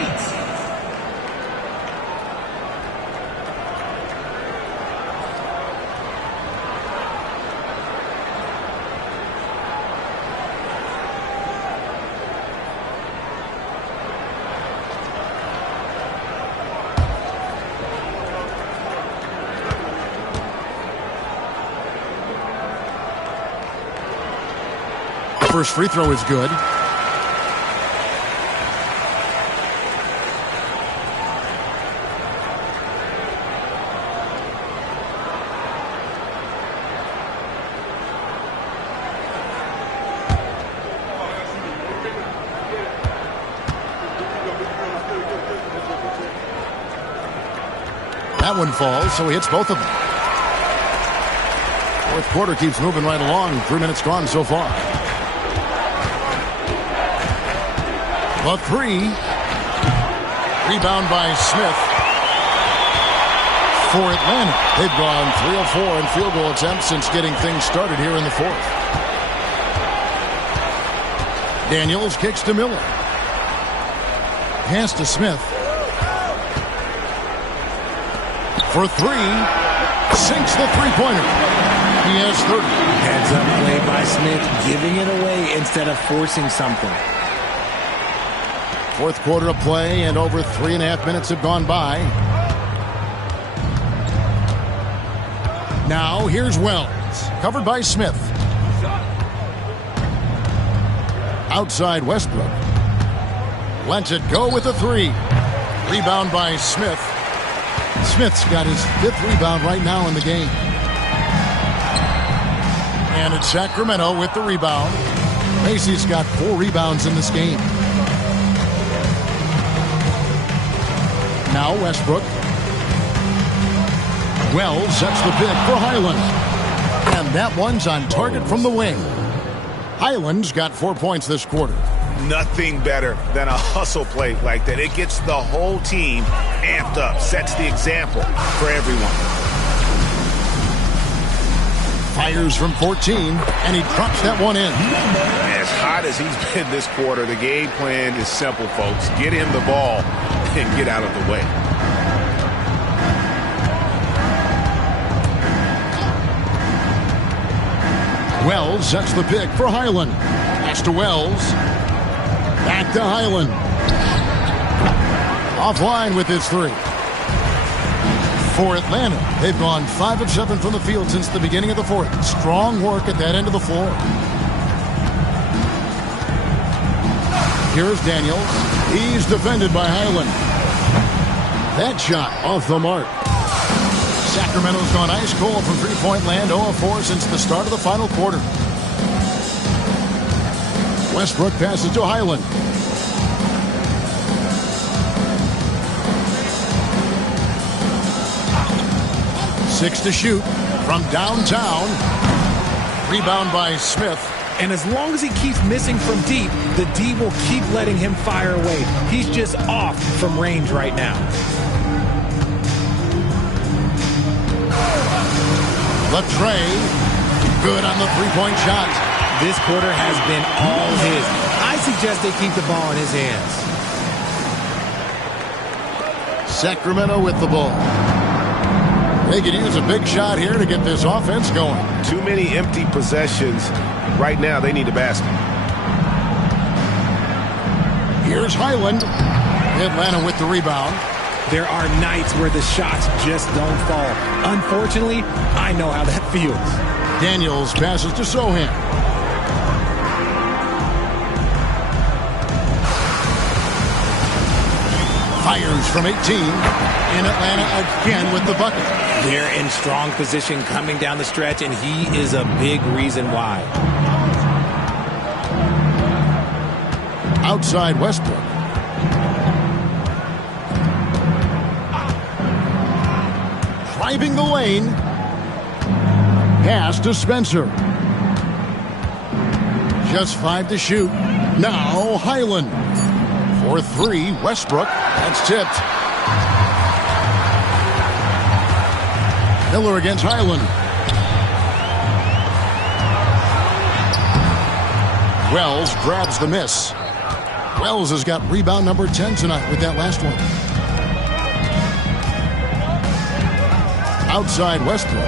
First free throw is good. That one falls, so he hits both of them. Fourth quarter keeps moving right along. 3 minutes gone so far. The three. Rebound by Smith. For Atlanta, they've gone 3 of 4 in field goal attempts since getting things started here in the fourth. Daniels kicks to Miller. Pass to Smith. For three. Sinks the three-pointer. He has 30. Heads up play by Smith, giving it away instead of forcing something. Fourth quarter of play, and over 3.5 minutes have gone by. Now, here's Wells. Covered by Smith. Outside Westbrook. Lets it go with a three. Rebound by Smith. Smith's got his 5th rebound right now in the game. And it's Sacramento with the rebound. Macy's got 4 rebounds in this game. Now Westbrook. Wells sets the pick for Highland. And that one's on target from the wing. Highland's got 4 points this quarter. Nothing better than a hustle play like that. It gets the whole team amped up, sets the example for everyone. Fires from 14, and he drops that one in. As hot as he's been this quarter, the game plan is simple, folks. Get him the ball and get out of the way. Wells sets the pick for Highland. Pass to Wells. Back to Highland. Offline with his three. For Atlanta, they've gone 5 of 7 from the field since the beginning of the fourth. Strong work at that end of the floor. Here's Daniels. He's defended by Highland. That shot off the mark. Sacramento's gone ice cold from three-point land, 0 of 4 since the start of the final quarter. Westbrook passes to Highland. Six to shoot from downtown. Rebound by Smith. And as long as he keeps missing from deep, the D will keep letting him fire away. He's just off from range right now. Latrey, good on the three-point shot. This quarter has been all his. I suggest they keep the ball in his hands. Sacramento with the ball. They could use a big shot here to get this offense going. Too many empty possessions. Right now, they need a basket. Here's Highland. Atlanta with the rebound. There are nights where the shots just don't fall. Unfortunately, I know how that feels. Daniels passes to Sohan. Fires from 18. In Atlanta again with the bucket. They're in strong position coming down the stretch, and he is a big reason why. Outside Westbrook. Driving the lane. Pass to Spencer. Just 5 to shoot. Now Highland. For 3, Westbrook. That's tipped. Miller against Highland. Wells grabs the miss. Wells has got rebound number 10 tonight with that last one. Outside Westbrook.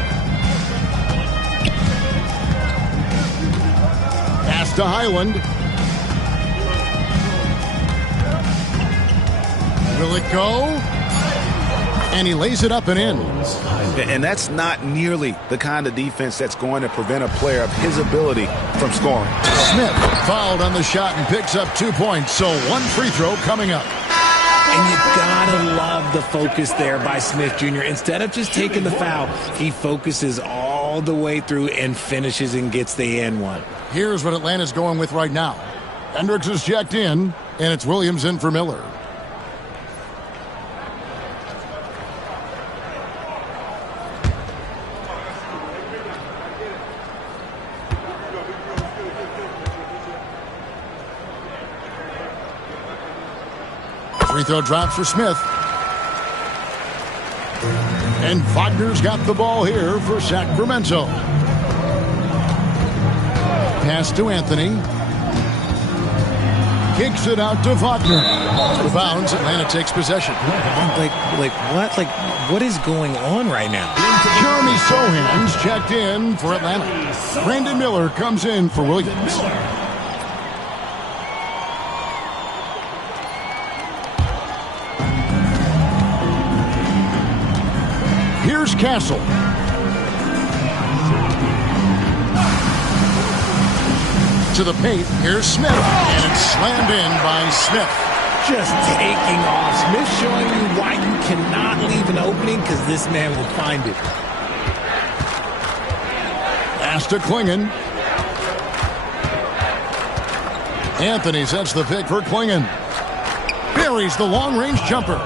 Pass to Highland. Will it go? And he lays it up and in. And that's not nearly the kind of defense that's going to prevent a player of his ability from scoring. Smith fouled on the shot and picks up 2 points. So 1 free throw coming up. And you gotta love the focus there by Smith Jr. Instead of just taking the foul, he focuses all the way through and finishes and gets the and one. Here's what Atlanta's going with right now. Hendricks is checked in, and it's Williams in for Miller. Free throw drops for Smith. And Wagner's got the ball here for Sacramento. Pass to Anthony. Kicks it out to Wagner. Out of bounds, Atlanta takes possession. What is going on right now? Jeremy Sohan's checked in for Atlanta. Brandon Miller comes in for Williams. Here's Castle. To the paint, here's Smith, and it's slammed in by Smith. Just taking off. Smith showing you why you cannot leave an opening, because this man will find it. Pass to Klingon. Anthony sets the pick for Klingon. Buries the long-range jumper.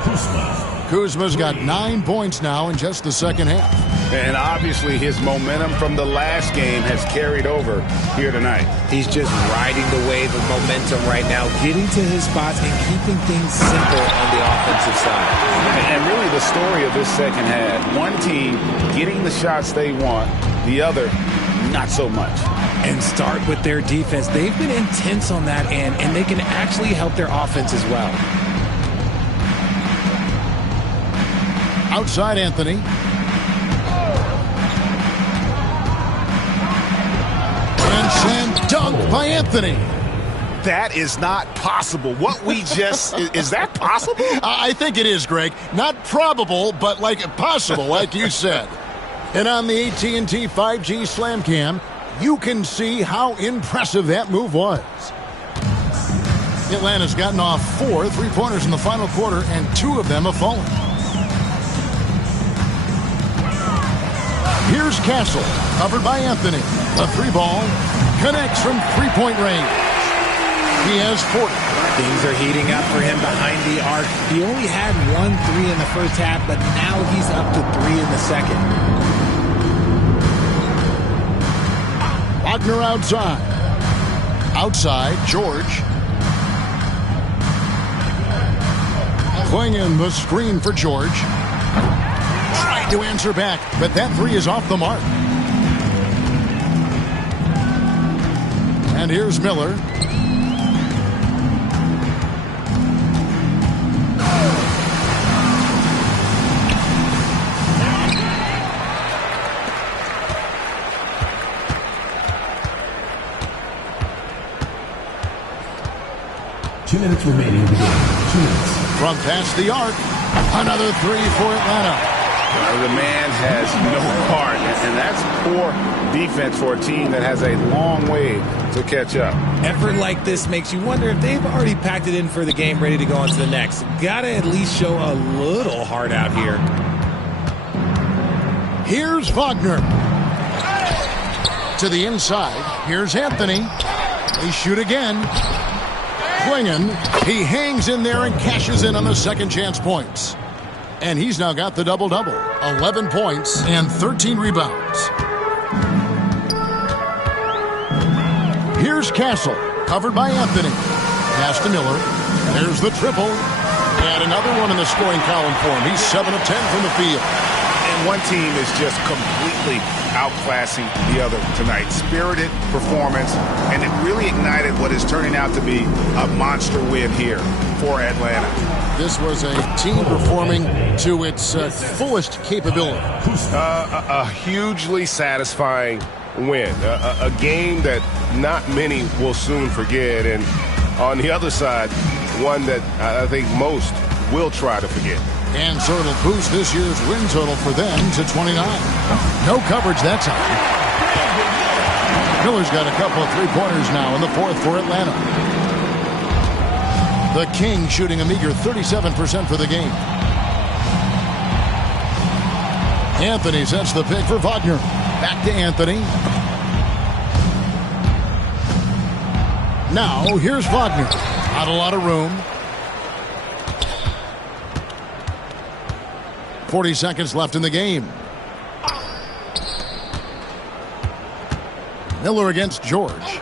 Kuzma's got 9 points now in just the second half. And obviously his momentum from the last game has carried over here tonight. He's just riding the wave of momentum right now, getting to his spots and keeping things simple on the offensive side. And really the story of this second half, one team getting the shots they want, the other not so much. And start with their defense. They've been intense on that end, and they can actually help their offense as well. Outside Anthony. And slam dunk by Anthony. That is not possible. What we just, is that possible? I think it is, Greg. Not probable, but like possible, like you said. And on the AT&T 5G Slam Cam, you can see how impressive that move was. Atlanta's gotten off 4 3-pointers in the final quarter, and 2 of them have fallen. Here's Castle, covered by Anthony. The 3-ball connects from 3-point range. He has 40. Things are heating up for him behind the arc. He only had 1 3 in the first half, but now he's up to 3 in the second. Wagner outside. Outside, George. Klingon the screen for George. Tried to answer back, but that 3 is off the mark. And here's Miller. Two minutes remaining in the game. 2 minutes. From past the arc. Another 3 for Atlanta. The man has no heart, and that's poor defense for a team that has a long way to catch up. Effort like this makes you wonder if they've already packed it in for the game, ready to go on to the next. Gotta at least show a little heart out here. Here's Wagner. To the inside. Here's Anthony. They shoot again. Klingon, he hangs in there and cashes in on the second chance points. And he's now got the double-double. 11 points and 13 rebounds. Here's Castle, covered by Anthony. Pass to Miller. There's the triple. And another one in the scoring column for him. He's 7 of 10 from the field. And one team is just completely outclassing the other tonight. Spirited performance, and it really ignited what is turning out to be a monster win here for Atlanta. This was a team performing to its fullest capability. A hugely satisfying win. A game that not many will soon forget. And on the other side, one that I think most will try to forget. And so it'll boost this year's win total for them to 29. No coverage that time. Miller's got a couple of 3-pointers now in the fourth for Atlanta. The Kings shooting a meager 37% for the game. Anthony sets the pick for Wagner. Back to Anthony. Now here's Wagner. Not a lot of room. 40 seconds left in the game. Miller against George.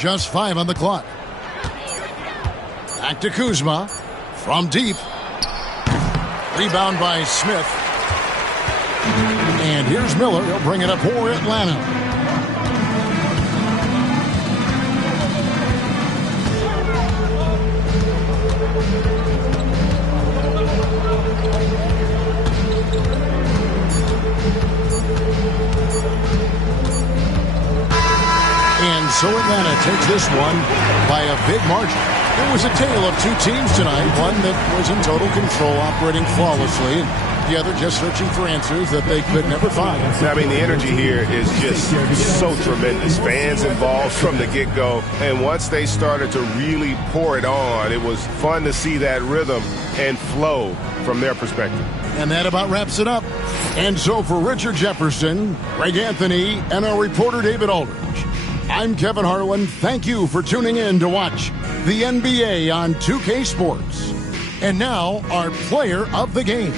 just 5 on the clock. Back to Kuzma. From deep. Rebound by Smith. And here's Miller. He'll bring it up for Atlanta. And so Atlanta takes this one by a big margin. It was a tale of two teams tonight, one that was in total control, operating flawlessly, and the other just searching for answers that they could never find. I mean, the energy here is just so tremendous. Fans involved from the get-go, and once they started to really pour it on, it was fun to see that rhythm and flow from their perspective. And that about wraps it up. And so for Richard Jefferson, Greg Anthony, and our reporter David Aldridge, I'm Kevin Harlan. Thank you for tuning in to watch the NBA on 2K Sports. And now, our player of the game.